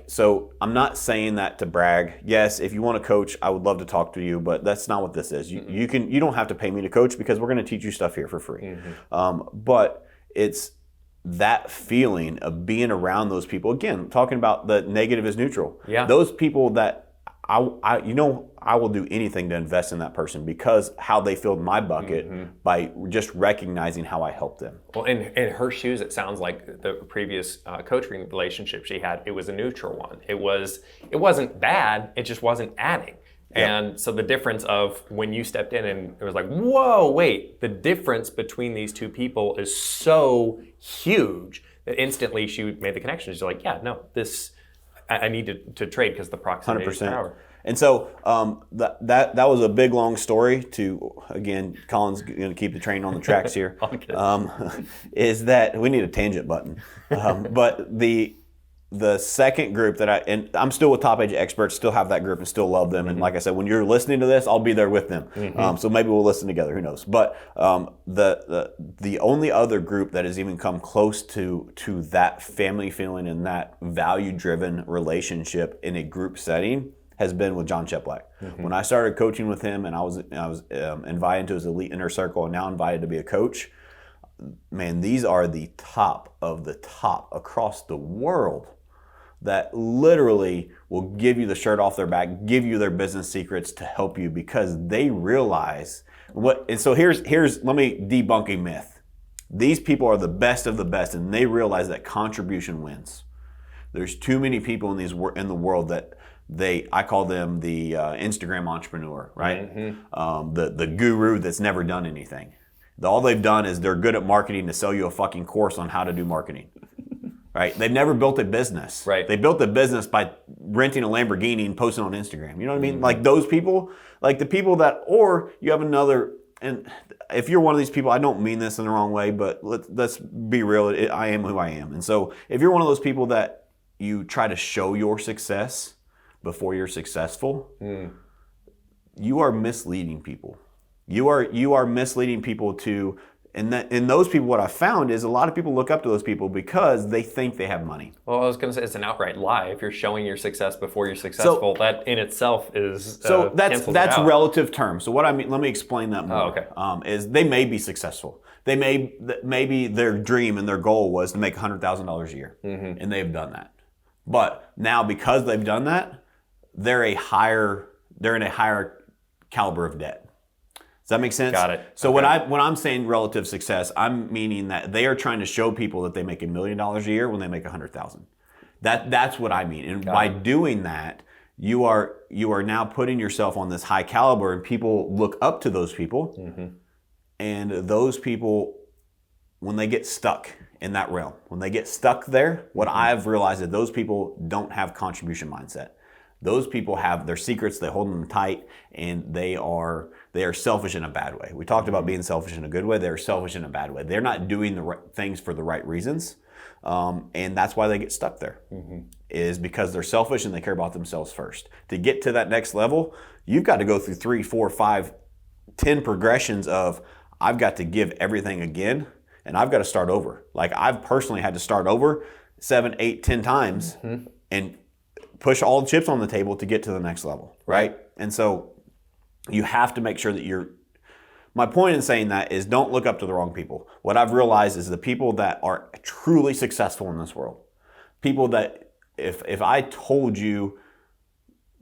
So I'm not saying that to brag. Yes, if you want to coach, I would love to talk to you, but that's not what this is. You don't have to pay me to coach because we're going to teach you stuff here for free. But it's that feeling of being around those people. Again, talking about the negative is neutral. Yeah. Those people that I will do anything to invest in that person because how they filled my bucket by just recognizing how I helped them. Well, in her shoes, it sounds like the previous coaching relationship she had, it was a neutral one. It wasn't bad, it just wasn't adding. And so the difference of when you stepped in and it was like, whoa, wait, the difference between these 2 people is so huge that instantly she made the connection. She's like, yeah, no, I need to trade because the proximity is power. And so that was a big, long story to, again, Colin's going to keep the train on the tracks here, is that we need a tangent button. But the second group and I'm still with Top Edge Experts, still have that group and still love them. And like I said, when you're listening to this, I'll be there with them. So maybe we'll listen together, who knows. But the only other group that has even come close to that family feeling and that value-driven relationship in a group setting has been with John Cheplack. When I started coaching with him and I was invited to his elite inner circle and now invited to be a coach, man, these are the top of the top across the world that literally will give you the shirt off their back, give you their business secrets to help you because they realize and so here's let me debunk a myth. These people are the best of the best and they realize that contribution wins. There's too many people in the world that I call them the Instagram entrepreneur, right? The guru that's never done anything. All they've done is they're good at marketing to sell you a fucking course on how to do marketing. Right? They've never built a business. Right. They built a business by renting a Lamborghini and posting on Instagram. You know what I mean? Like those people, like the people that, or you have another, and if you're one of these people, I don't mean this in the wrong way, but let's be real. I am who I am. And so if you're one of those people that you try to show your success before you're successful, you are misleading people. You are misleading people to, and those people, what I found is a lot of people look up to those people because they think they have money. Well, I was going to say it's an outright lie. If you're showing your success before you're successful, that in itself is so that's relative terms. So what I mean, let me explain that more. Oh, okay. Is they may be successful. Maybe their dream and their goal was to make $100,000 a year, and they've done that. But now because they've done that, they're in a higher caliber of debt. Does that make sense? Got it. So Okay. when I'm saying relative success, I'm meaning that they are trying to show people that they make $1 million a year when they make 100,000. That's what I mean. And by doing that, you are now putting yourself on this high caliber, and people look up to those people. And those people, when they get stuck in that realm, when they get stuck there, what I've realized is those people don't have contribution mindset. Those people have their secrets, they hold them tight, and they are selfish in a bad way. We talked about being selfish in a good way. They're selfish in a bad way. They're not doing the right things for the right reasons, and that's why they get stuck there, is because they're selfish and they care about themselves first. To get to that next level, you've got to go through 3, 4, 5, 10 progressions of I've got to give everything again, and I've got to start over. Like I've personally had to start over 7, 8, 10 times and push all the chips on the table to get to the next level, right? And so you have to make sure that my point in saying that is don't look up to the wrong people. What I've realized is the people that are truly successful in this world, people that if I told you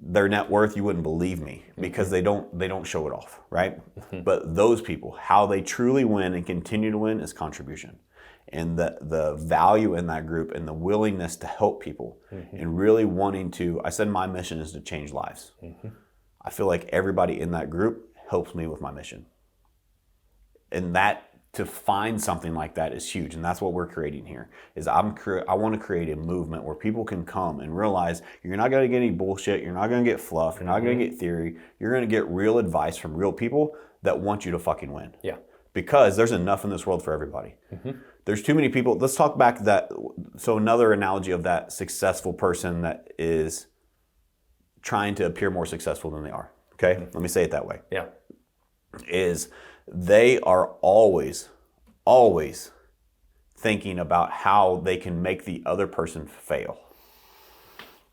their net worth, you wouldn't believe me because they don't show it off, right? But those people, how they truly win and continue to win is contribution. And the value in that group and the willingness to help people and really wanting to, I said my mission is to change lives. I feel like everybody in that group helps me with my mission. And that, to find something like that is huge. And that's what we're creating here, is I want to create a movement where people can come and realize you're not going to get any bullshit. You're not going to get fluff. You're not going to get theory. You're going to get real advice from real people that want you to fucking win. Yeah. Because there's enough in this world for everybody. There's too many people. Let's talk back to that. So another analogy of that successful person that is trying to appear more successful than they are. Okay? Let me say it that way. Yeah. Is they are always thinking about how they can make the other person fail.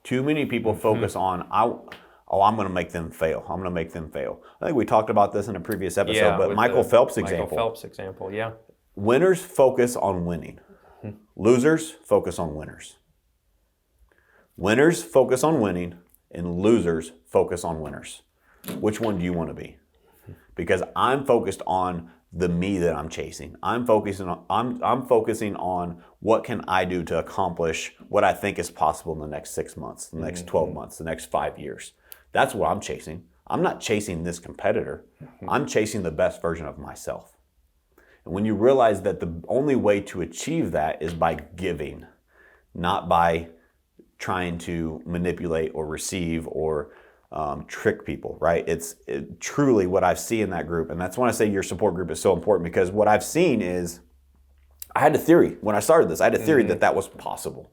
Too many people focus on, I'm going to make them fail. I'm going to make them fail. I think we talked about this in a previous episode, but Michael Phelps example. Michael Phelps example, yeah. Winners focus on winning. Losers focus on winners. Winners focus on winning, and losers focus on winners. Which one do you want to be? Because I'm focused on the me that I'm chasing. I'm focusing on what can I do to accomplish what I think is possible in the next 6 months, the next 12 months, the next 5 years. That's what I'm chasing. I'm not chasing this competitor. I'm chasing the best version of myself. And when you realize that the only way to achieve that is by giving, not by trying to manipulate or receive or trick people, right? It's truly what I've seen in that group. And that's when I say your support group is so important, because what I've seen is, I had a theory when I started this. I had a theory that was possible.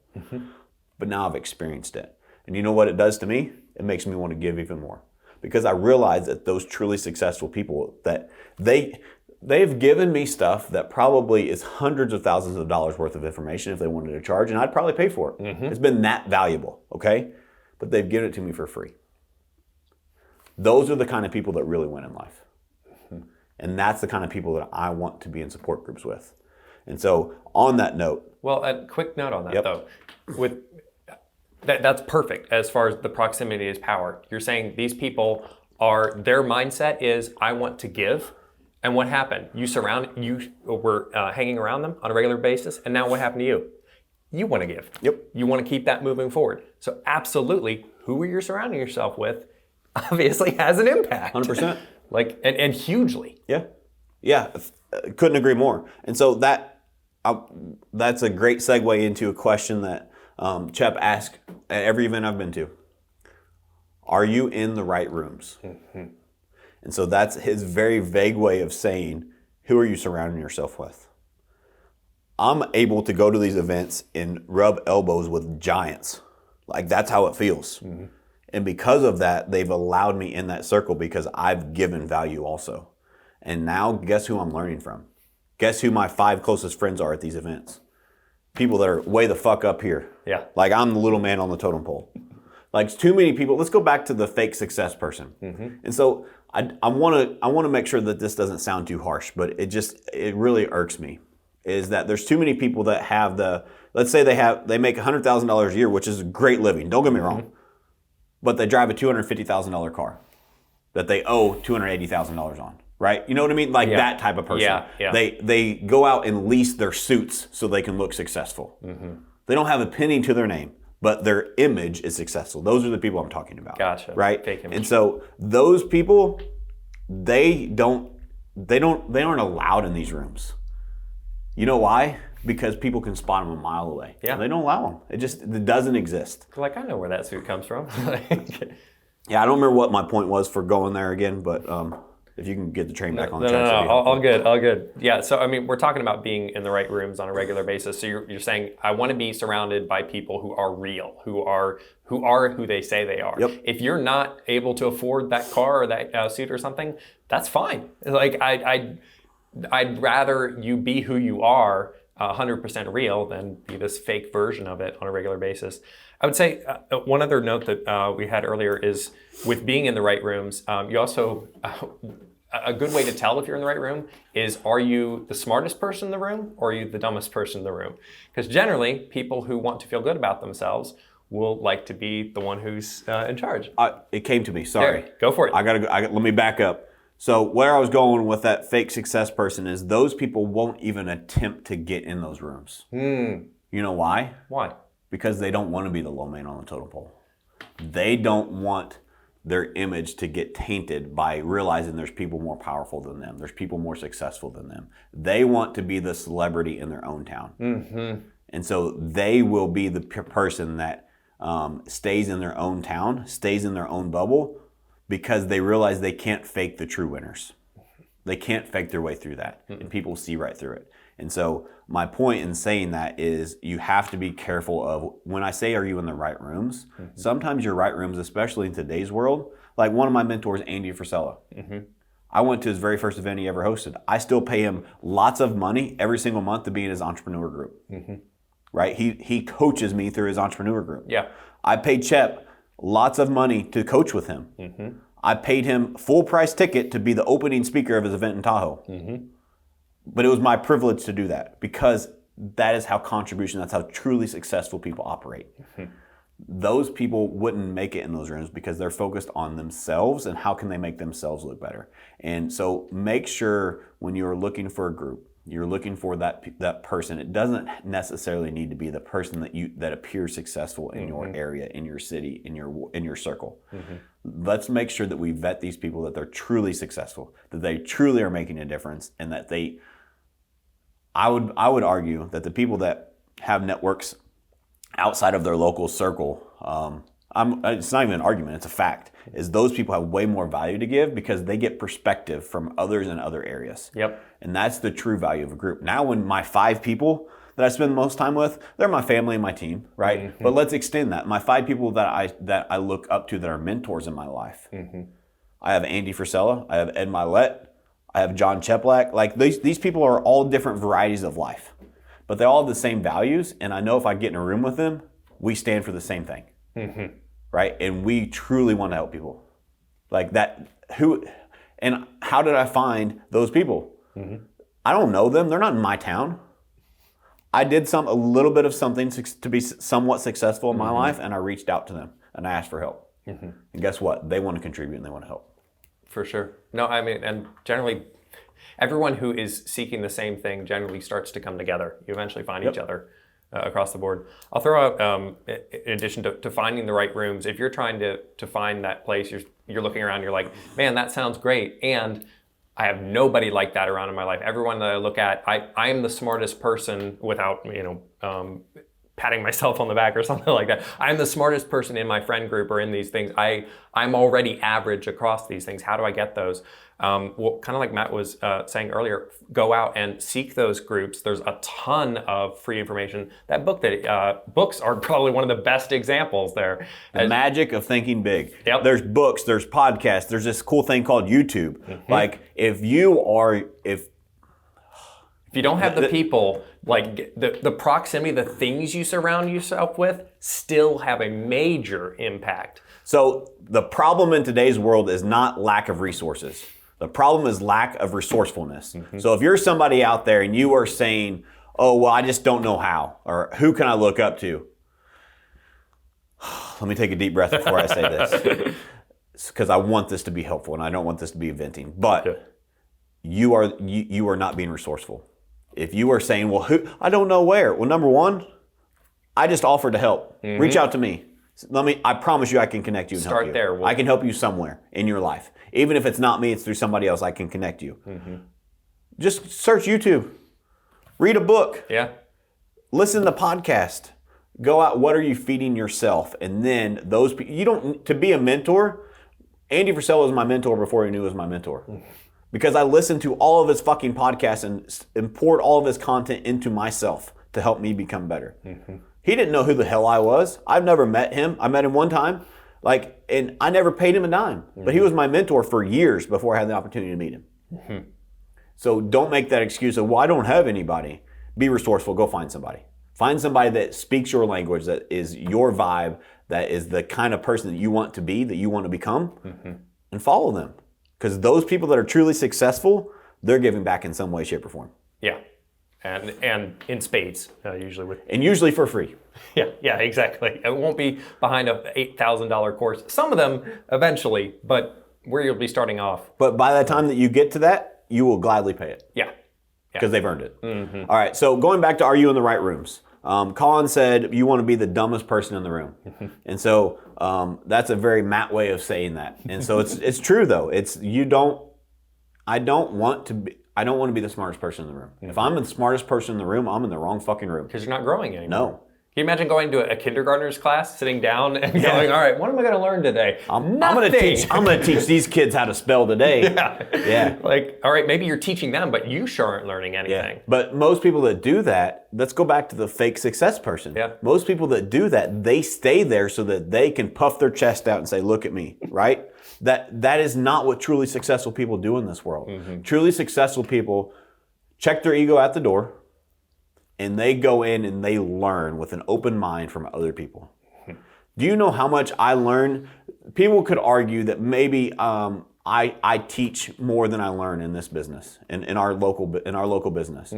But now I've experienced it. And you know what it does to me? It makes me want to give even more. Because I realize that those truly successful people, that they've given me stuff that probably is hundreds of thousands of dollars worth of information if they wanted to charge, and I'd probably pay for it. It's been that valuable, okay? But they've given it to me for free. Those are the kind of people that really win in life. And that's the kind of people that I want to be in support groups with. And so on that note. Well, a quick note on that though. That's perfect as far as the proximity is power. You're saying these people their mindset is, I want to give. And what happened? You were hanging around them on a regular basis. And now what happened to you? You want to give. Yep. You want to keep that moving forward. So absolutely, who you're surrounding yourself with obviously has an impact. 100%. And hugely. Yeah, couldn't agree more. And so that's a great segue into a question that Chep asked at every event I've been to. Are you in the right rooms? And so that's his very vague way of saying, who are you surrounding yourself with? I'm able to go to these events and rub elbows with giants. Like, that's how it feels. And because of that, they've allowed me in that circle because I've given value also. And now, guess who I'm learning from? Guess who my 5 closest friends are at these events? People that are way the fuck up here. Yeah. Like, I'm the little man on the totem pole. Like, too many people. Let's go back to the fake success person. And so I want to make sure that this doesn't sound too harsh, but it really irks me, is that there's too many people that have let's say they make $100,000 a year, which is great living. Don't get me wrong. But they drive a $250,000 car that they owe $280,000 on. right? You know what I mean? Like Yeah. that type of person. Yeah. They go out and lease their suits so they can look successful. They don't have a penny to their name, but their image is successful. Those are the people I'm talking about. Gotcha. Right? Fake image. And so those people, they aren't allowed in these rooms. You know why? Because people can spot them a mile away. Yeah. They don't allow them. It doesn't exist. Like, I know where that suit comes from. Yeah, I don't remember what my point was for going there again, but if you can get the train back on No, track. that'd be all helpful. good. Yeah, so I mean, we're talking about being in the right rooms on a regular basis. So you're saying I want to be surrounded by people who are real, who are who they say they are. Yep. If you're not able to afford that car or that suit or something, that's fine. Like I'd rather you be who you are, 100% real, than be this fake version of it on a regular basis. I would say one other note that we had earlier is with being in the right rooms, you also, a good way to tell if you're in the right room is, are you the smartest person in the room or are you the dumbest person in the room? Because generally, people who want to feel good about themselves will like to be the one who's in charge. It came to me. Sorry. There, go for it. Let me back up. So where I was going with that fake success person is those people won't even attempt to get in those rooms. You know why? Why? Because they don't want to be the low man on the totem pole. They don't want their image to get tainted by realizing there's people more powerful than them. There's people more successful than them. They want to be the celebrity in their own town. And so they will be the person that stays in their own town, stays in their own bubble, because they realize they can't fake the true winners. They can't fake their way through that. And people see right through it. And so my point in saying that is you have to be careful of, when I say are you in the right rooms, sometimes your right rooms, especially in today's world, like one of my mentors, Andy Frisella. I went to his very first event he ever hosted. I still pay him lots of money every single month to be in his entrepreneur group. Right? He coaches me through his entrepreneur group. Yeah. I paid Chep lots of money to coach with him. I paid him full price ticket to be the opening speaker of his event in Tahoe. But it was my privilege to do that because that is how that's how truly successful people operate. Those people wouldn't make it in those rooms because they're focused on themselves and how can they make themselves look better. And so make sure when you're looking for a group, you're looking for that person. It doesn't necessarily need to be the person that appears successful in your area, in your city, in your circle. Let's make sure that we vet these people, that they're truly successful, that they truly are making a difference, and that I would argue that the people that have networks outside of their local circle, it's not even an argument, it's a fact, is those people have way more value to give because they get perspective from others in other areas. Yep. And that's the true value of a group. Now when my 5 people that I spend the most time with, they're my family and my team, right? But let's extend that. My 5 people that I look up to that are mentors in my life. I have Andy Frisella, I have Ed Milet, I have John Cheplack. Like these people are all different varieties of life, but they all have the same values. And I know if I get in a room with them, we stand for the same thing, right? And we truly want to help people like that. And how did I find those people? I don't know them. They're not in my town. I did a little bit of something to be somewhat successful in my life, and I reached out to them and I asked for help. And guess what? They want to contribute and they want to help. For sure. No, I mean, and generally, everyone who is seeking the same thing generally starts to come together. You eventually find each other across the board. I'll throw out, in addition to finding the right rooms, if you're trying to find that place, you're looking around, you're like, man, that sounds great, and I have nobody like that around in my life. Everyone that I look at, I am the smartest person without, patting myself on the back or something like that. I'm the smartest person in my friend group or in these things. I'm already average across these things. How do I get those? Well, kind of like Matt was saying earlier, go out and seek those groups. There's a ton of free information. That books are probably one of the best examples there. The magic of thinking big. Yep. There's books, there's podcasts, there's this cool thing called YouTube. Like if you don't have the people, like the proximity, the things you surround yourself with still have a major impact. So the problem in today's world is not lack of resources. The problem is lack of resourcefulness. So if you're somebody out there and you are saying, oh, well, I just don't know how, or who can I look up to? Let me take a deep breath before I say this, because I want this to be helpful and I don't want this to be venting. But you are not being resourceful. If you are saying, well, I don't know where. Well, number one, I just offered to help. Reach out to me. I promise you I can connect you and help you. Start there. I can help you somewhere in your life. Even if it's not me, it's through somebody else, I can connect you. Just search YouTube. Read a book. Yeah. Listen to podcast. Go out. What are you feeding yourself? And then those people, you don't, to be a mentor, Andy Frisella was my mentor before he knew he was my mentor. Because I listened to all of his fucking podcasts and poured all of his content into myself to help me become better. He didn't know who the hell I was. I've never met him. I met him one time, and I never paid him a dime. But he was my mentor for years before I had the opportunity to meet him. So don't make that excuse of, well, I don't have anybody. Be resourceful. Go find somebody. Find somebody that speaks your language, that is your vibe, that is the kind of person that you want to be, that you want to become, and follow them. Because those people that are truly successful, they're giving back in some way, shape, or form. Yeah. And in spades, usually with. And usually for free. Yeah, exactly. It won't be behind a $8,000 course. Some of them eventually, but where you'll be starting off. But by the time that you get to that, you will gladly pay it. Yeah. Because they've earned it. All right, so going back to are you in the right rooms? Colin said you want to be the dumbest person in the room. And so that's a very Matt way of saying that. And so it's true though. I don't want to be the smartest person in the room. If I'm the smartest person in the room, I'm in the wrong fucking room. Because you're not growing anymore. No. Can you imagine going to a kindergartner's class, sitting down and going, all right, what am I going to learn today? I'm going to teach these kids how to spell today. Yeah. Like, all right, maybe you're teaching them, but you sure aren't learning anything. Yeah. But most people that do that, let's go back to the fake success person. Yeah. Most people that do that, they stay there so that they can puff their chest out and say, look at me, right? That is not what truly successful people do in this world. Truly successful people check their ego at the door, and they go in and they learn with an open mind from other people. Do you know how much I learn? People could argue that maybe I teach more than I learn in this business, in our local business.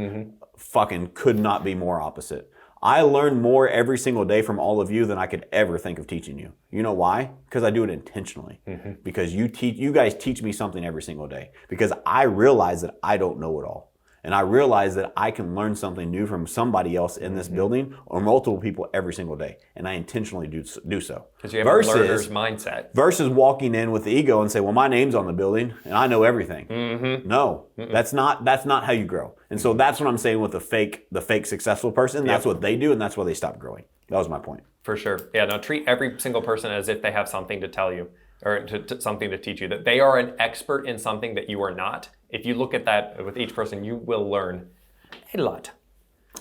Fucking could not be more opposite. I learn more every single day from all of you than I could ever think of teaching you. You know why? Because I do it intentionally. Because you guys teach me something every single day. Because I realize that I don't know it all. And I realize that I can learn something new from somebody else in this building or multiple people every single day. And I intentionally do so. Because you have a learner's mindset. Versus walking in with the ego and say, well, my name's on the building and I know everything. No, that's not how you grow. And so that's what I'm saying with the fake successful person. That's what they do, and that's why they stop growing. That was my point. For sure. Yeah, no, treat every single person as if they have something to tell you or something to teach you, that they are an expert in something that you are not. If you look at that with each person, you will learn a lot.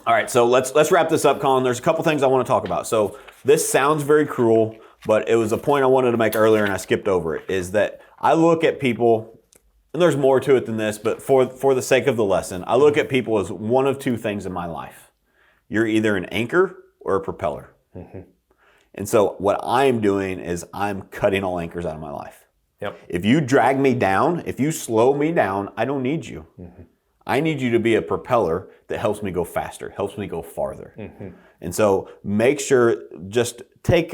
All right, so let's wrap this up, Colin. There's a couple things I want to talk about. So this sounds very cruel, but it was a point I wanted to make earlier and I skipped over it, is that I look at people, and there's more to it than this, but for the sake of the lesson, I look at people as one of two things in my life. You're either an anchor or a propeller. And so what I'm doing is I'm cutting all anchors out of my life. Yep. If you drag me down, if you slow me down, I don't need you. I need you to be a propeller that helps me go faster, helps me go farther. And so make sure, just take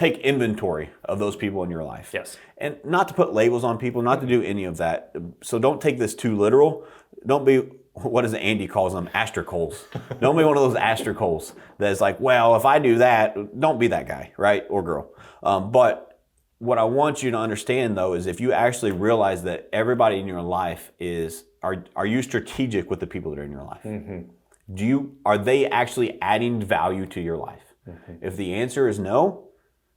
inventory of those people in your life. Yes. And not to put labels on people, not to do any of that. So don't take this too literal. Don't be, what is it Andy calls them, astracoles. Don't be one of those astracoles that's like, well, if I do that, don't be that guy, right? Or girl. But what I want you to understand though is if you actually realize that everybody in your life are you strategic with the people that are in your life? Are they actually adding value to your life? If the answer is no,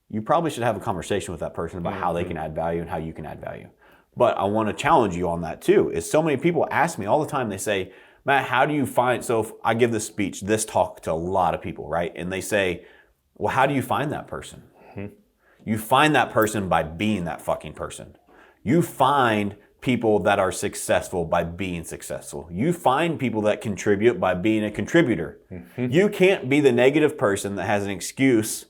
you probably should have a conversation with that person about how they can add value and how you can add value. But I want to challenge you on that too, is so many people ask me all the time, they say, Matt, how do you find, so if I give this speech, this talk to a lot of people, right? And they say, well, how do you find that person? You find that person by being that fucking person. You find people that are successful by being successful. You find people that contribute by being a contributor. You can't be the negative person that has an excuse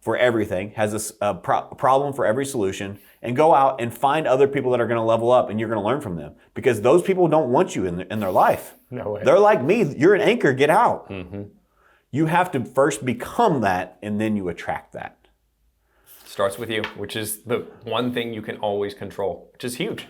for everything, has a problem for every solution, and go out and find other people that are going to level up and you're going to learn from them. Because those people don't want you in their life. No way. They're like me. You're an anchor. Get out. You have to first become that, and then you attract that. Starts with you, which is the one thing you can always control, which is huge.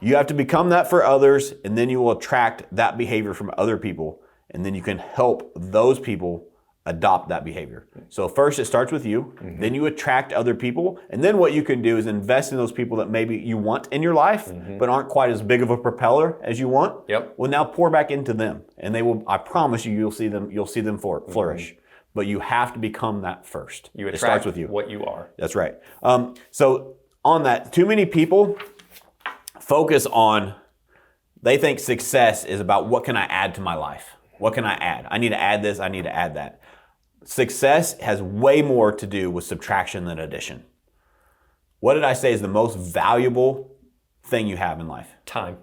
You have to become that for others, and then you will attract that behavior from other people, and then you can help those people adopt that behavior. So first it starts with you, then you attract other people, and then what you can do is invest in those people that maybe you want in your life, but aren't quite as big of a propeller as you want. Yep. Well, now pour back into them, and they will, I promise you, you'll see them flourish. But you have to become that first. You It attract starts with you. what you are. That's right. So on that, too many people focus on, they think success is about what can I add to my life? What can I add? I need to add this, I need to add that. Success has way more to do with subtraction than addition. What did I say is the most valuable thing you have in life? Time.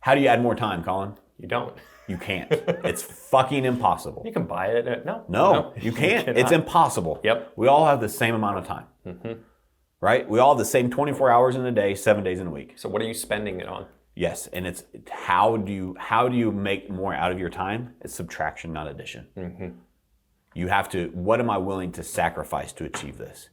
How do you add more time, Colin? You don't. You can't. It's fucking impossible. You can buy it. No, you can't. cannot. It's impossible. Yep. We all have the same amount of time. Right? We all have the same 24 hours in a day, 7 days in a week. So what are you spending it on? Yes, and it's how do you make more out of your time? It's subtraction, not addition. You have to, what am I willing to sacrifice to achieve this?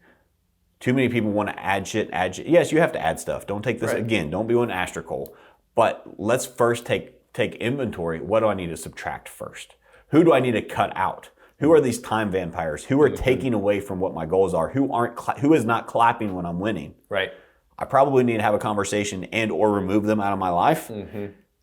Too many people want to add shit. Yes, you have to add stuff. Don't take this, again, don't be one astracole. But let's first take inventory. What do I need to subtract first? Who do I need to cut out? Who are these time vampires? Who are taking away from what my goals are? Who is not clapping when I'm winning? Right. I probably need to have a conversation and or remove them out of my life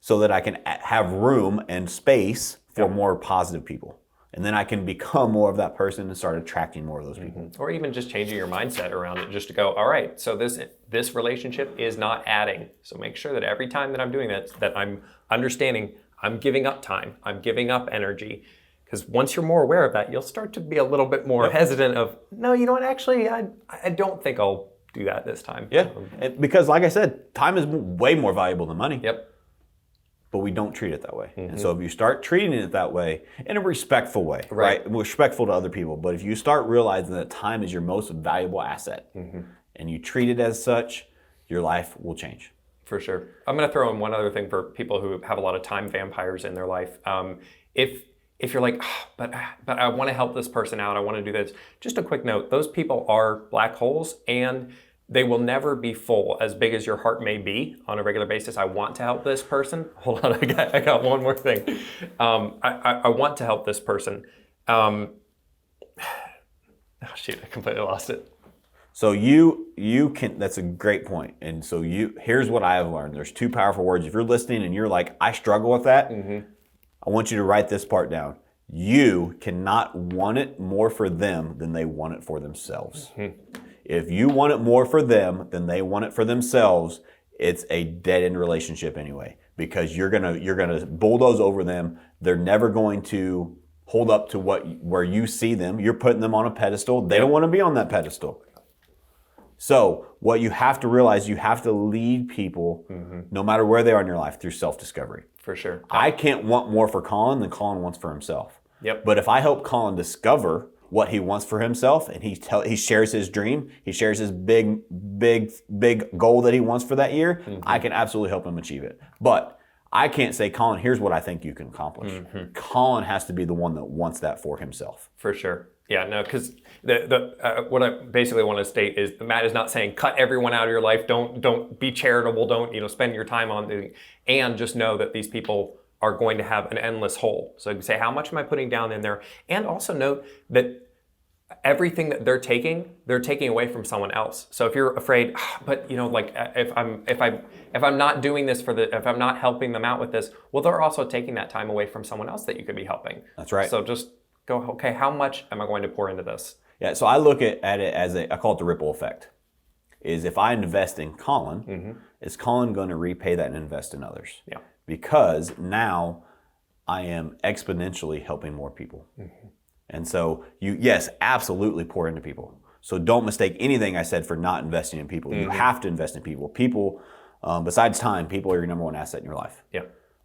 so that I can have room and space for more positive people. And then I can become more of that person and start attracting more of those people. Or even just changing your mindset around it, just to go, all right, so this relationship is not adding. So make sure that every time that I'm doing that I'm understanding I'm giving up time, I'm giving up energy. Because once you're more aware of that, you'll start to be a little bit more hesitant of, no, you know what, actually, I don't think I'll do that this time. Yeah, because like I said, time is way more valuable than money. Yep. But we don't treat it that way. And so if you start treating it that way, in a respectful way, right? Respectful to other people. But if you start realizing that time is your most valuable asset and you treat it as such, your life will change. For sure. I'm going to throw in one other thing for people who have a lot of time vampires in their life. If you're like, but I want to help this person out, I want to do this. Just a quick note, those people are black holes and they will never be full, as big as your heart may be on a regular basis. I want to help this person. Hold on, I got one more thing. I want to help this person. Oh shoot, I completely lost it. So you can, that's a great point. And so here's what I have learned. There's two powerful words. If you're listening and you're like, I struggle with that, I want you to write this part down. You cannot want it more for them than they want it for themselves. If you want it more for them than they want it for themselves, it's a dead-end relationship anyway, because you're gonna bulldoze over them. They're never going to hold up to where you see them. You're putting them on a pedestal. They don't want to be on that pedestal. So what you have to realize, you have to lead people, no matter where they are in your life, through self-discovery. For sure. I can't want more for Colin than Colin wants for himself. Yep. But if I help Colin discover what he wants for himself, and he shares his dream, he shares his big goal that he wants for that year, I can absolutely help him achieve it. But I can't say, Colin, here's what I think you can accomplish. Colin has to be the one that wants that for himself. For sure. Yeah, no, because what I basically want to state is Matt is not saying cut everyone out of your life. Don't be charitable. Don't spend your time on the, and just know that these people are going to have an endless hole. So you say, how much am I putting down in there? And also note that everything that they're taking away from someone else. So if you're afraid, but if I'm not doing this if I'm not helping them out with this, well, they're also taking that time away from someone else that you could be helping. That's right. So just go, okay, how much am I going to pour into this? Yeah, so I look at it as I call it the ripple effect. Is if I invest in Colin, is Colin going to repay that and invest in others? Yeah. Because now I am exponentially helping more people. And so yes, absolutely pour into people. So don't mistake anything I said for not investing in people. You have to invest in people. People, besides time, people are your number one asset in your life. Yeah.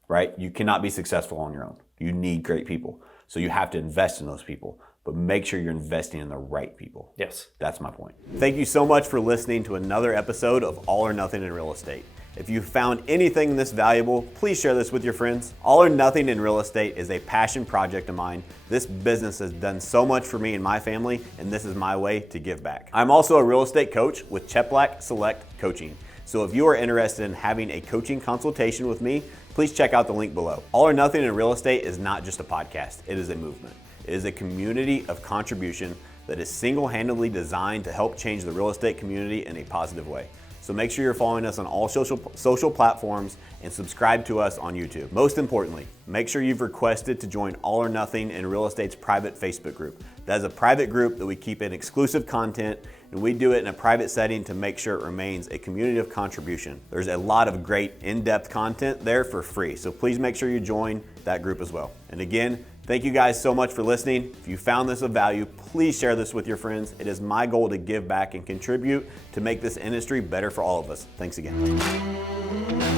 Right? You cannot be successful on your own. You need great people. So you have to invest in those people, but make sure you're investing in the right people. Yes. That's my point. Thank you so much for listening to another episode of All or Nothing in Real Estate. If you found anything this valuable, please share this with your friends. All or Nothing in Real Estate is a passion project of mine. This business has done so much for me and my family, and this is my way to give back. I'm also a real estate coach with Cheplack Select Coaching. So if you are interested in having a coaching consultation with me, please check out the link below. All or Nothing in Real Estate is not just a podcast, it is a movement. It is a community of contribution that is single-handedly designed to help change the real estate community in a positive way. So make sure you're following us on all social platforms and subscribe to us on YouTube. Most importantly, make sure you've requested to join All or Nothing in Real Estate's private Facebook group. That is a private group that we keep in exclusive content, and we do it in a private setting to make sure it remains a community of contribution. There's a lot of great in-depth content there for free, so please make sure you join that group as well. And again, thank you guys so much for listening. If you found this of value, please share this with your friends. It is my goal to give back and contribute to make this industry better for all of us. Thanks again.